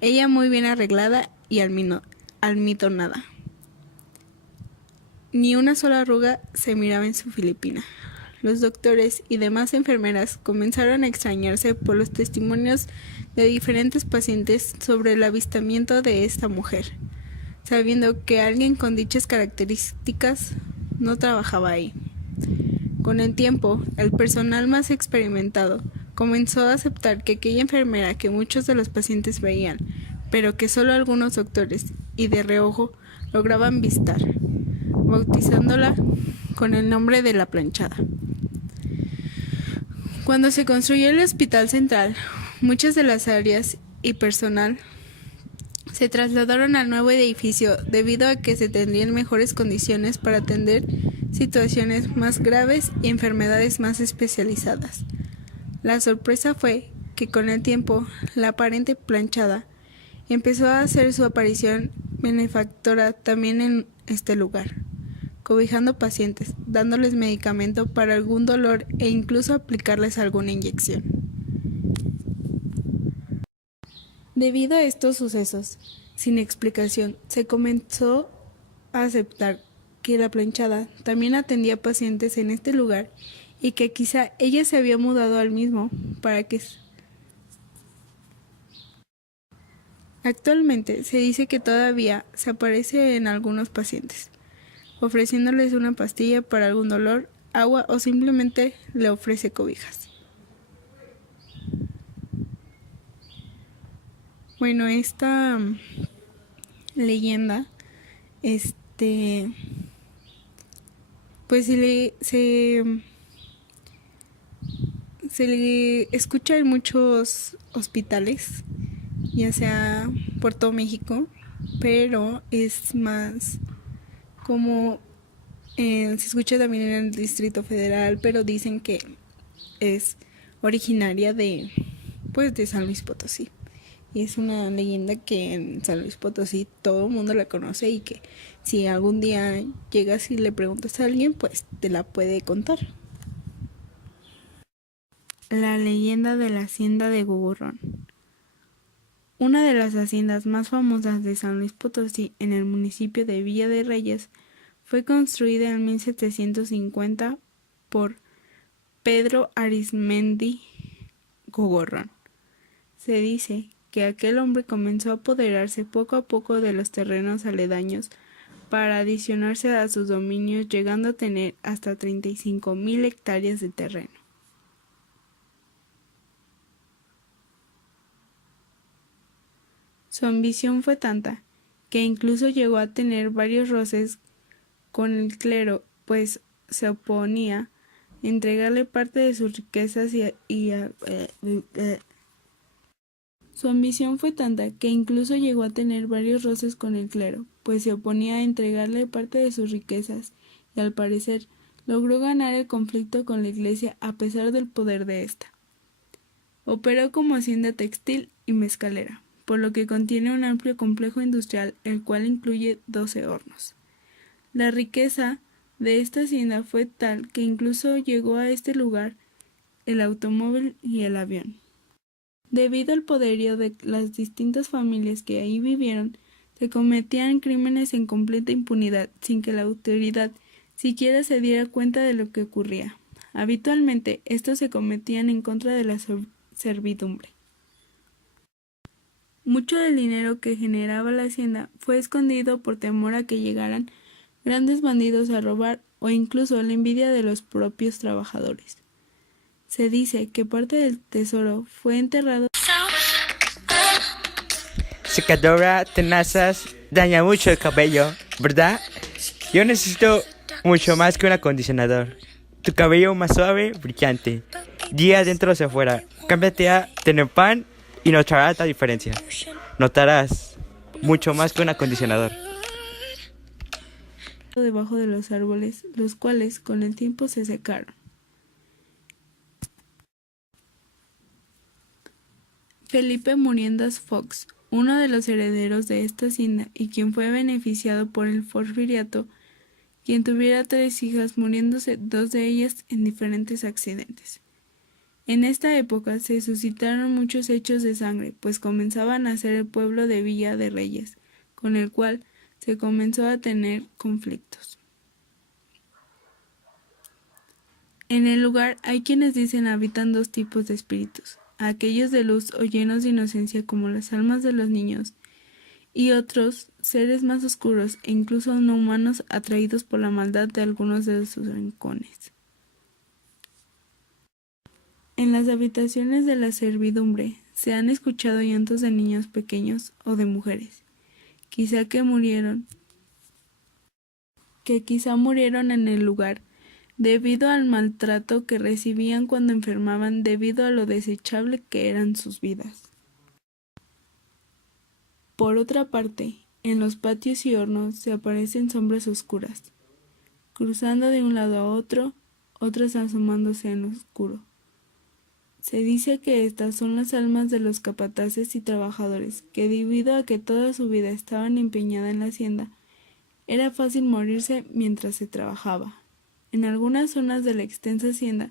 ella muy bien arreglada y almitonada. Ni una sola arruga se miraba en su filipina. Los doctores y demás enfermeras comenzaron a extrañarse por los testimonios de diferentes pacientes sobre el avistamiento de esta mujer, sabiendo que alguien con dichas características no trabajaba ahí. Con el tiempo, el personal más experimentado comenzó a aceptar que aquella enfermera que muchos de los pacientes veían, pero que solo algunos doctores y de reojo lograban vistar, bautizándola con el nombre de la planchada. Cuando se construyó el Hospital Central, muchas de las áreas y personal se trasladaron al nuevo edificio debido a que se tendrían mejores condiciones para atender situaciones más graves y enfermedades más especializadas. La sorpresa fue que con el tiempo la aparente planchada empezó a hacer su aparición benefactora también en este lugar, cobijando pacientes, dándoles medicamento para algún dolor e incluso aplicarles alguna inyección. Debido a estos sucesos, sin explicación, se comenzó a aceptar que la planchada también atendía pacientes en este lugar y que quizá ella se había mudado al mismo para que... Actualmente se dice que todavía se aparece en algunos pacientes, ofreciéndoles una pastilla para algún dolor, agua o simplemente le ofrece cobijas. Bueno, esta leyenda, pues se le escucha en muchos hospitales, ya sea por todo México, pero es más como se escucha también en el Distrito Federal, pero dicen que es originaria de San Luis Potosí. Y es una leyenda que en San Luis Potosí todo el mundo la conoce y que si algún día llegas y le preguntas a alguien, pues te la puede contar. La leyenda de la hacienda de Gogorrón. Una de las haciendas más famosas de San Luis Potosí, en el municipio de Villa de Reyes, fue construida en 1750 por Pedro Arizmendi Gogorrón. Se dice que aquel hombre comenzó a apoderarse poco a poco de los terrenos aledaños para adicionarse a sus dominios, llegando a tener hasta 35,000 hectáreas de terreno. Su ambición fue tanta que incluso llegó a tener varios roces con el clero, pues se oponía a entregarle parte de sus riquezas Su ambición fue tanta que incluso llegó a tener varios roces con el clero, pues se oponía a entregarle parte de sus riquezas y al parecer logró ganar el conflicto con la iglesia a pesar del poder de ésta. Operó como hacienda textil y mezcalera, por lo que contiene un amplio complejo industrial, el cual incluye 12 hornos. La riqueza de esta hacienda fue tal que incluso llegó a este lugar el automóvil y el avión. Debido al poderío de las distintas familias que ahí vivieron, se cometían crímenes en completa impunidad, sin que la autoridad siquiera se diera cuenta de lo que ocurría. Habitualmente, estos se cometían en contra de la servidumbre. Mucho del dinero que generaba la hacienda fue escondido por temor a que llegaran grandes bandidos a robar o incluso la envidia de los propios trabajadores. Se dice que parte del tesoro fue enterrado. Secadora, tenazas, daña mucho el cabello, ¿verdad? Yo necesito mucho más que un acondicionador. Tu cabello más suave, brillante. Día adentro hacia afuera. Cámbiate a Tenepan y notarás la diferencia. Notarás mucho más que un acondicionador. Debajo de los árboles, los cuales con el tiempo se secaron. Felipe Muriendas Fox, uno de los herederos de esta hacienda y quien fue beneficiado por el porfiriato, quien tuviera 3 hijas, muriéndose 2 de ellas en diferentes accidentes. En esta época se suscitaron muchos hechos de sangre, pues comenzaba a nacer el pueblo de Villa de Reyes, con el cual se comenzó a tener conflictos. En el lugar hay quienes dicen habitan 2 tipos de espíritus, aquellos de luz o llenos de inocencia como las almas de los niños, y otros seres más oscuros e incluso no humanos atraídos por la maldad de algunos de sus rincones. En las habitaciones de la servidumbre se han escuchado llantos de niños pequeños o de mujeres, quizá murieron en el lugar debido al maltrato que recibían cuando enfermaban debido a lo desechable que eran sus vidas. Por otra parte, en los patios y hornos se aparecen sombras oscuras, cruzando de un lado a otro, otras asomándose en lo oscuro. Se dice que estas son las almas de los capataces y trabajadores, que debido a que toda su vida estaban empeñada en la hacienda, era fácil morirse mientras se trabajaba. En algunas zonas de la extensa hacienda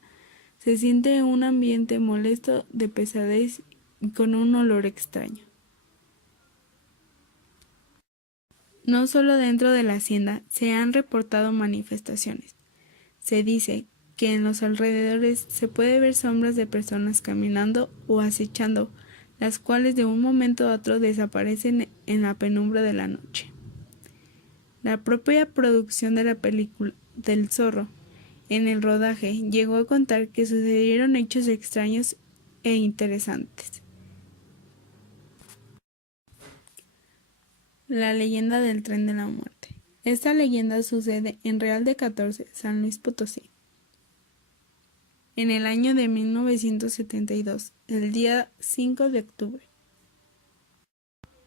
se siente un ambiente molesto de pesadez y con un olor extraño. No solo dentro de la hacienda se han reportado manifestaciones. Se dice que en los alrededores se puede ver sombras de personas caminando o acechando, las cuales de un momento a otro desaparecen en la penumbra de la noche. La propia producción de la película del Zorro, en el rodaje, llegó a contar que sucedieron hechos extraños e interesantes. La leyenda del tren de la muerte. Esta leyenda sucede en Real de 14, San Luis Potosí. En el año de 1972, el día 5 de octubre,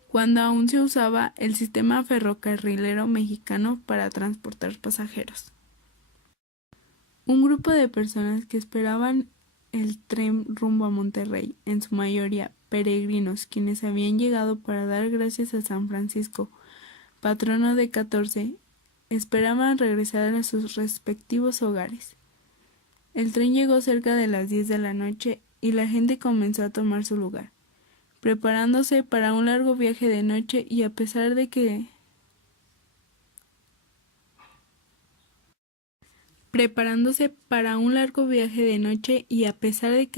cuando aún se usaba el sistema ferrocarrilero mexicano para transportar pasajeros. Un grupo de personas que esperaban el tren rumbo a Monterrey, en su mayoría peregrinos quienes habían llegado para dar gracias a San Francisco, patrono de 14, esperaban regresar a sus respectivos hogares. El tren llegó cerca de las 10 de la noche y la gente comenzó a tomar su lugar, preparándose para un largo viaje de noche y a pesar de que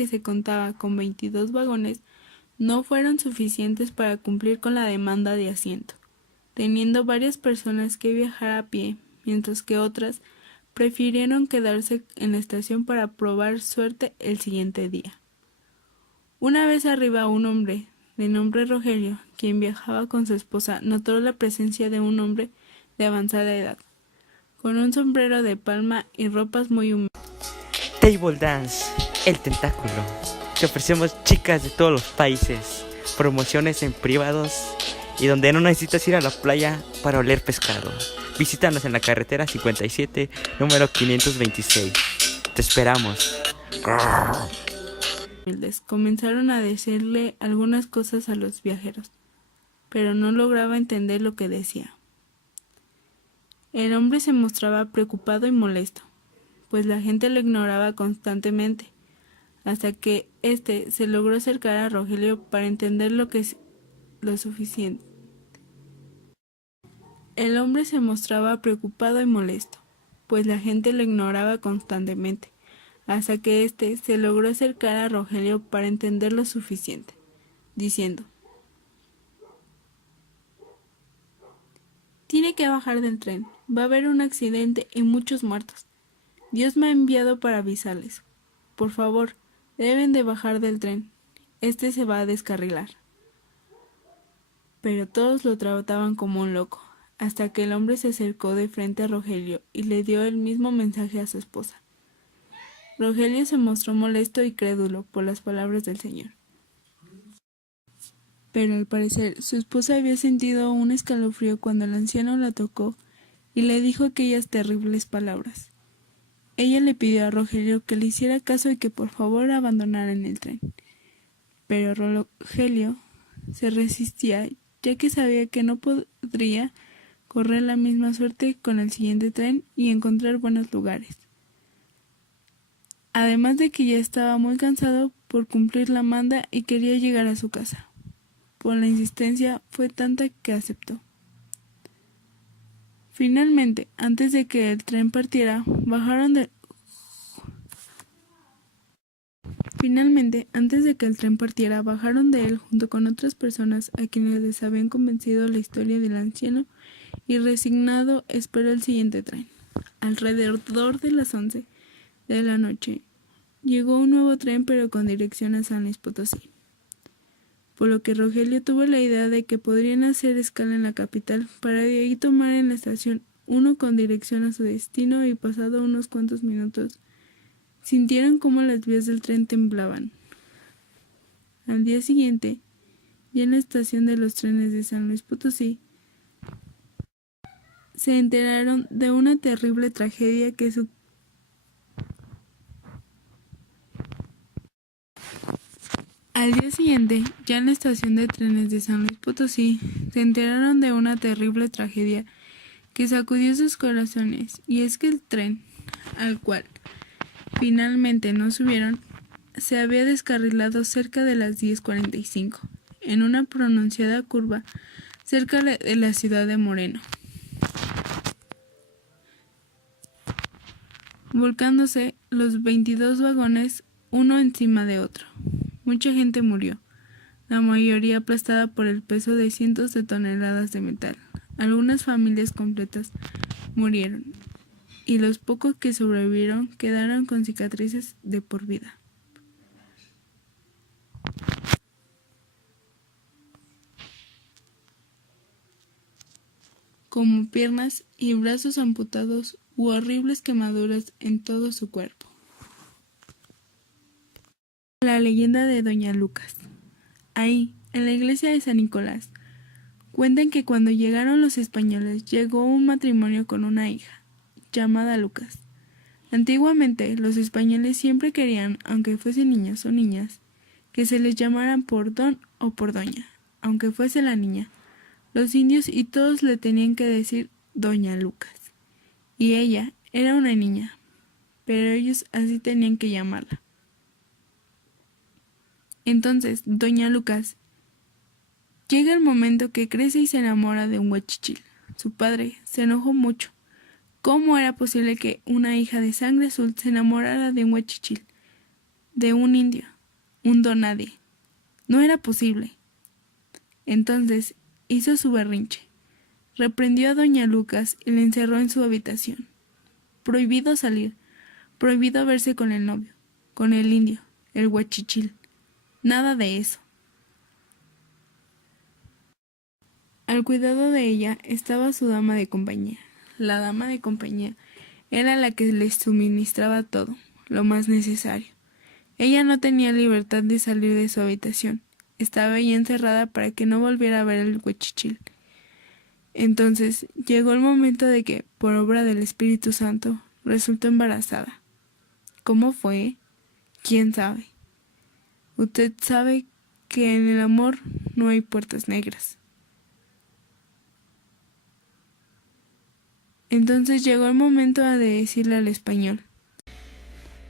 se contaba con 22 vagones, no fueron suficientes para cumplir con la demanda de asiento, teniendo varias personas que viajar a pie, mientras que otras prefirieron quedarse en la estación para probar suerte el siguiente día. Una vez arriba, un hombre, de nombre Rogelio, quien viajaba con su esposa, notó la presencia de un hombre de avanzada edad, con un sombrero de palma y ropas muy humildes. Table Dance, el tentáculo. Te ofrecemos chicas de todos los países, promociones en privados y donde no necesitas ir a la playa para oler pescado. Visítanos en la carretera 57, número 526. Te esperamos. Comenzaron a decirle algunas cosas a los viajeros, pero no lograba entender lo que decía. El hombre se mostraba preocupado y molesto, pues la gente lo ignoraba constantemente, hasta que éste se logró acercar a Rogelio para entender lo suficiente. El hombre se mostraba preocupado y molesto, pues la gente lo ignoraba constantemente, hasta que éste se logró acercar a Rogelio para entender lo suficiente, diciendo: «Tiene que bajar del tren, va a haber un accidente y muchos muertos. Dios me ha enviado para avisarles. Por favor, deben de bajar del tren, este se va a descarrilar». Pero todos lo trataban como un loco, hasta que el hombre se acercó de frente a Rogelio y le dio el mismo mensaje a su esposa. Rogelio se mostró molesto y crédulo por las palabras del Señor. Pero al parecer su esposa había sentido un escalofrío cuando el anciano la tocó y le dijo aquellas terribles palabras. Ella le pidió a Rogelio que le hiciera caso y que por favor abandonaran el tren. Pero Rogelio se resistía, ya que sabía que no podría correr la misma suerte con el siguiente tren y encontrar buenos lugares. Además de que ya estaba muy cansado por cumplir la manda y quería llegar a su casa. Por la insistencia fue tanta que aceptó. Finalmente, antes de que el tren partiera, bajaron de él junto con otras personas a quienes les habían convencido la historia del anciano y resignado esperó el siguiente tren. Alrededor de las 11 de la noche llegó un nuevo tren pero con dirección a San Luis Potosí, por lo que Rogelio tuvo la idea de que podrían hacer escala en la capital para de ahí tomar en la estación uno con dirección a su destino y pasado unos cuantos minutos sintieron cómo las vías del tren temblaban. Al día siguiente, ya en la estación de los trenes de San Luis Potosí, se enteraron de una terrible tragedia que sacudió sus corazones, y es que el tren, al cual finalmente no subieron, se había descarrilado cerca de las 10:45, en una pronunciada curva cerca de la ciudad de Moreno, volcándose los 22 vagones uno encima de otro. Mucha gente murió, la mayoría aplastada por el peso de cientos de toneladas de metal. Algunas familias completas murieron, y los pocos que sobrevivieron quedaron con cicatrices de por vida. Como piernas y brazos amputados u horribles quemaduras en todo su cuerpo. La leyenda de Doña Lucas. Ahí, en la iglesia de San Nicolás, cuentan que cuando llegaron los españoles llegó un matrimonio con una hija, llamada Lucas. Antiguamente, los españoles siempre querían, aunque fuesen niños o niñas, que se les llamaran por don o por doña, aunque fuese la niña. Los indios y todos le tenían que decir Doña Lucas, y ella era una niña, pero ellos así tenían que llamarla. Entonces, doña Lucas llega el momento que crece y se enamora de un huachichil. Su padre se enojó mucho. ¿Cómo era posible que una hija de sangre azul se enamorara de un huachichil, de un indio, un donadie? No era posible. Entonces hizo su berrinche. Reprendió a doña Lucas y la encerró en su habitación. Prohibido salir, prohibido verse con el novio, con el indio, el huachichil. Nada de eso. Al cuidado de ella estaba su dama de compañía. La dama de compañía era la que les suministraba todo, lo más necesario. Ella no tenía libertad de salir de su habitación. Estaba ahí encerrada para que no volviera a ver el huachichil. Entonces llegó el momento de que, por obra del Espíritu Santo, resultó embarazada. ¿Cómo fue? ¿Quién sabe? Usted sabe que en el amor no hay puertas negras. Entonces llegó el momento de decirle al español: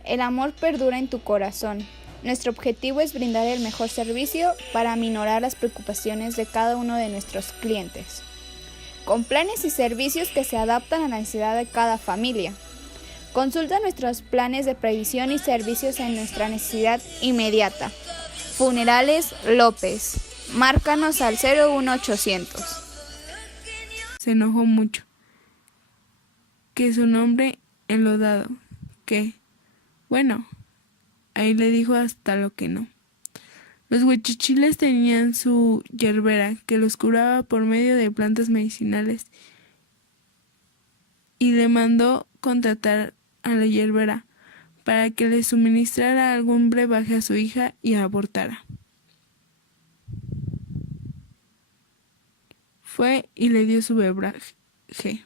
El amor perdura en tu corazón. Nuestro objetivo es brindar el mejor servicio para aminorar las preocupaciones de cada uno de nuestros clientes, con planes y servicios que se adaptan a la necesidad de cada familia. Consulta nuestros planes de previsión y servicios en nuestra necesidad inmediata. Funerales López. Márcanos al 01800. Se enojó mucho. Que su nombre enlodado, que, bueno, ahí le dijo hasta lo que no. Los huachichiles tenían su yerbera que los curaba por medio de plantas medicinales y le mandó contratar a la yerbera para que le suministrara algún brebaje a su hija y abortara. Fue y le dio su brebaje.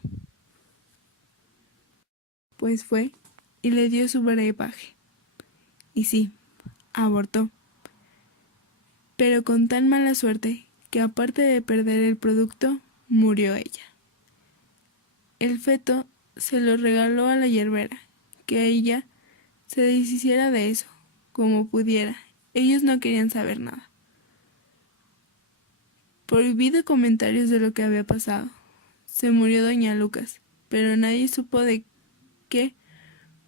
Pues fue y le dio su brebaje. Y sí, abortó. Pero con tan mala suerte que aparte de perder el producto, murió ella. El feto se lo regaló a la yerbera, que ella se deshiciera de eso, como pudiera. Ellos no querían saber nada. Prohibido comentarios de lo que había pasado. Se murió doña Lucas, pero nadie supo de qué,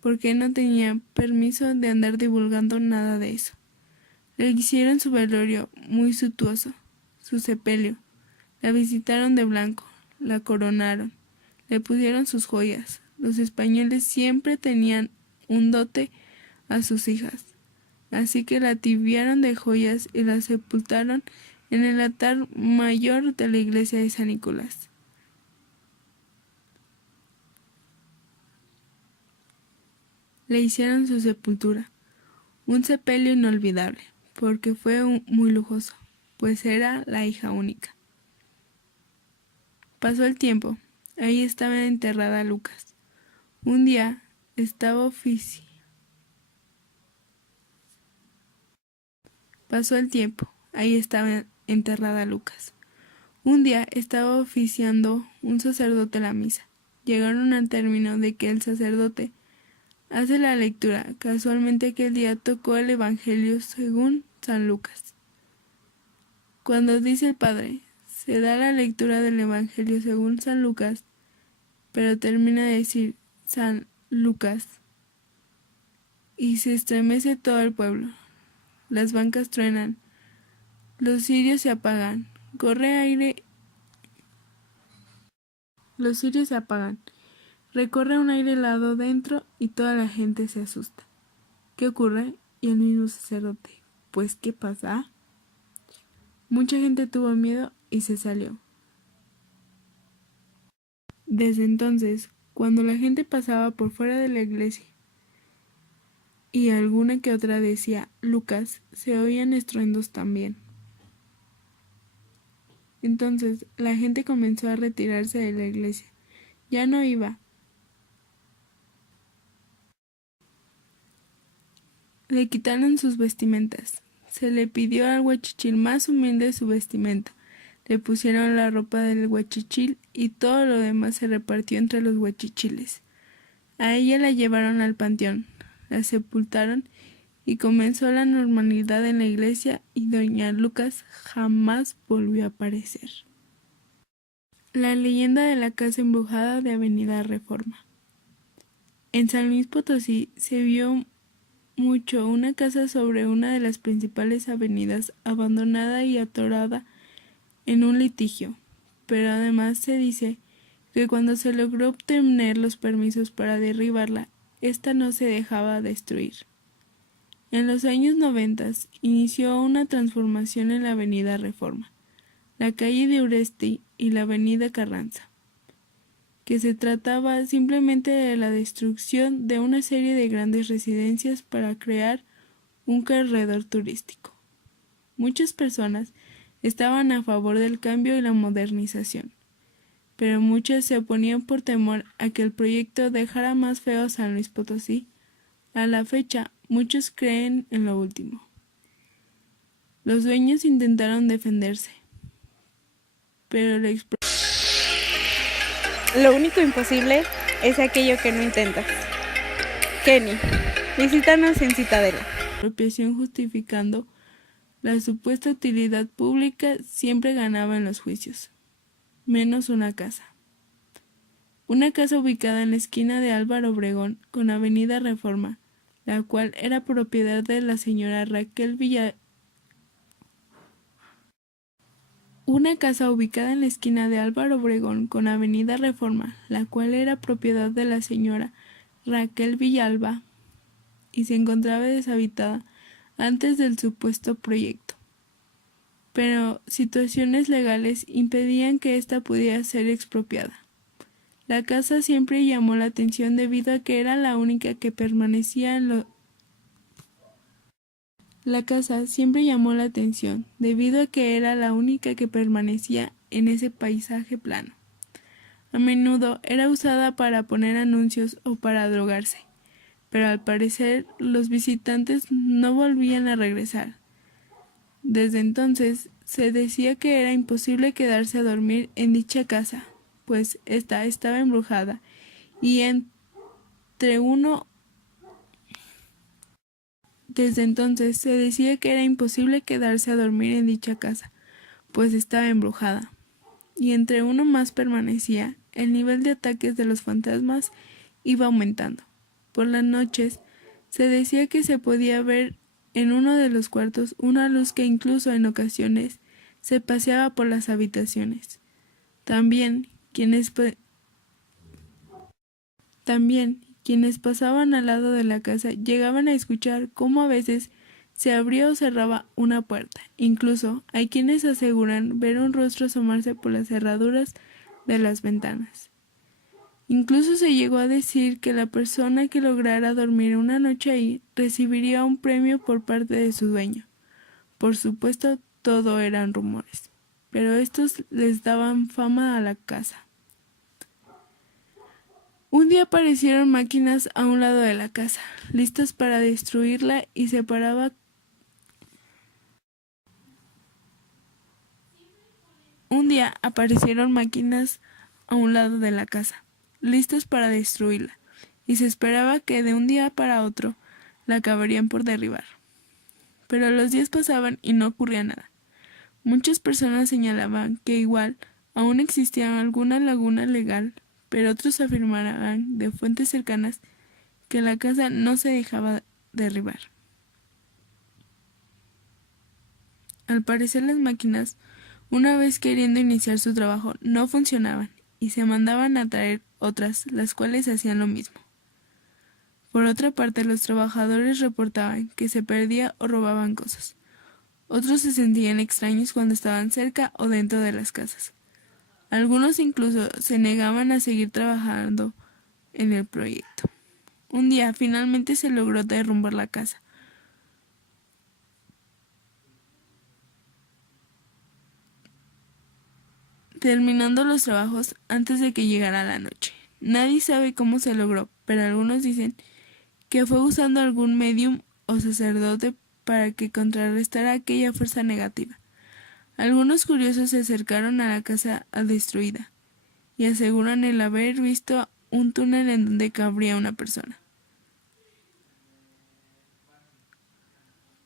porque no tenía permiso de andar divulgando nada de eso. Le hicieron su velorio muy suntuoso, su sepelio. La visitaron de blanco, la coronaron, le pusieron sus joyas. Los españoles siempre tenían un dote a sus hijas, así que la tibiaron de joyas y la sepultaron en el altar mayor de la iglesia de San Nicolás. Le hicieron su sepultura, un sepelio inolvidable, porque fue muy lujoso, pues era la hija única. Pasó el tiempo, ahí estaba enterrada Lucas. Un día estaba oficiando un sacerdote la misa. Llegaron al término de que el sacerdote hace la lectura. Casualmente aquel día tocó el Evangelio según San Lucas. Cuando dice el padre, se da la lectura del Evangelio según San Lucas, pero termina de decir San Lucas, y se estremece todo el pueblo. Las bancas truenan, los cirios se apagan, recorre un aire helado dentro y toda la gente se asusta. ¿Qué ocurre? Y el mismo sacerdote, pues ¿qué pasa? Mucha gente tuvo miedo y se salió. Desde entonces, cuando la gente pasaba por fuera de la iglesia y alguna que otra decía Lucas, se oían estruendos también. Entonces la gente comenzó a retirarse de la iglesia. Ya no iba. Le quitaron sus vestimentas. Se le pidió al huachichil más humilde su vestimenta. Le pusieron la ropa del huachichil y todo lo demás se repartió entre los huachichiles. A ella la llevaron al panteón, la sepultaron y comenzó la normalidad en la iglesia y doña Lucas jamás volvió a aparecer. La leyenda de la casa embrujada de Avenida Reforma. En San Luis Potosí se vio mucho una casa sobre una de las principales avenidas abandonada y atorada en un litigio, pero además se dice que cuando se logró obtener los permisos para derribarla, esta no se dejaba destruir. En los años 90 inició una transformación en la Avenida Reforma, la calle de Uresti y la Avenida Carranza, que se trataba simplemente de la destrucción de una serie de grandes residencias para crear un corredor turístico. Muchas personas estaban a favor del cambio y la modernización, pero muchas se oponían por temor a que el proyecto dejara más feo a San Luis Potosí. A la fecha, muchos creen en lo último. Los dueños intentaron defenderse, pero Lo único imposible es aquello que no intentas. Kenny, visítanos en Citadela. expropiación justificando la supuesta utilidad pública siempre ganaba en los juicios, menos una casa. Una casa ubicada en la esquina de Álvaro Obregón con Avenida Reforma, la cual era propiedad de la señora Raquel Villalba, y se encontraba deshabitada antes del supuesto proyecto. Pero situaciones legales impedían que ésta pudiera ser expropiada. La casa siempre llamó la atención debido a que era la única que permanecía en ese paisaje plano. A menudo era usada para poner anuncios o para drogarse, pero al parecer los visitantes no volvían a regresar. Desde entonces se decía que era imposible quedarse a dormir en dicha casa, pues esta estaba embrujada y entre uno más permanecía, el nivel de ataques de los fantasmas iba aumentando. Por las noches se decía que se podía ver en uno de los cuartos una luz que incluso en ocasiones se paseaba por las habitaciones. También quienes pasaban al lado de la casa llegaban a escuchar cómo a veces se abría o cerraba una puerta. Incluso hay quienes aseguran ver un rostro asomarse por las cerraduras de las ventanas. Incluso se llegó a decir que la persona que lograra dormir una noche ahí recibiría un premio por parte de su dueño. Por supuesto, todo eran rumores, pero estos les daban fama a la casa. Un día aparecieron máquinas a un lado de la casa, listas para destruirla y se paraba y se esperaba que de un día para otro la acabarían por derribar. Pero los días pasaban y no ocurría nada. Muchas personas señalaban que igual aún existía alguna laguna legal, pero otros afirmaban de fuentes cercanas que la casa no se dejaba derribar. Al parecer las máquinas, una vez queriendo iniciar su trabajo, no funcionaban y se mandaban a traer otras, las cuales hacían lo mismo. Por otra parte, los trabajadores reportaban que se perdía o robaban cosas. Otros se sentían extraños cuando estaban cerca o dentro de las casas. Algunos incluso se negaban a seguir trabajando en el proyecto. Un día finalmente se logró derrumbar la casa. Terminando los trabajos antes de que llegara la noche. Nadie sabe cómo se logró, pero algunos dicen que fue usando algún medium o sacerdote para que contrarrestara aquella fuerza negativa. Algunos curiosos se acercaron a la casa destruida y aseguran el haber visto un túnel en donde cabría una persona.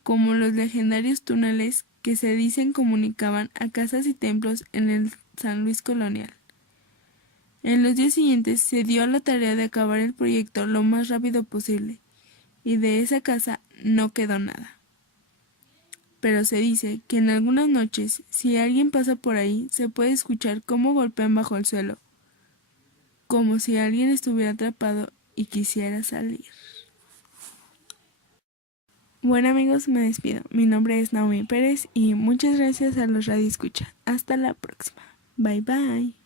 como los legendarios túneles que se dicen comunicaban a casas y templos en el San Luis colonial. En los días siguientes se dio a la tarea de acabar el proyecto lo más rápido posible, y de esa casa no quedó nada. Pero se dice que en algunas noches, si alguien pasa por ahí, se puede escuchar cómo golpean bajo el suelo, como si alguien estuviera atrapado y quisiera salir. Bueno amigos, me despido. Mi nombre es Naomi Pérez y muchas gracias a los radioescuchas. Hasta la próxima. Bye bye.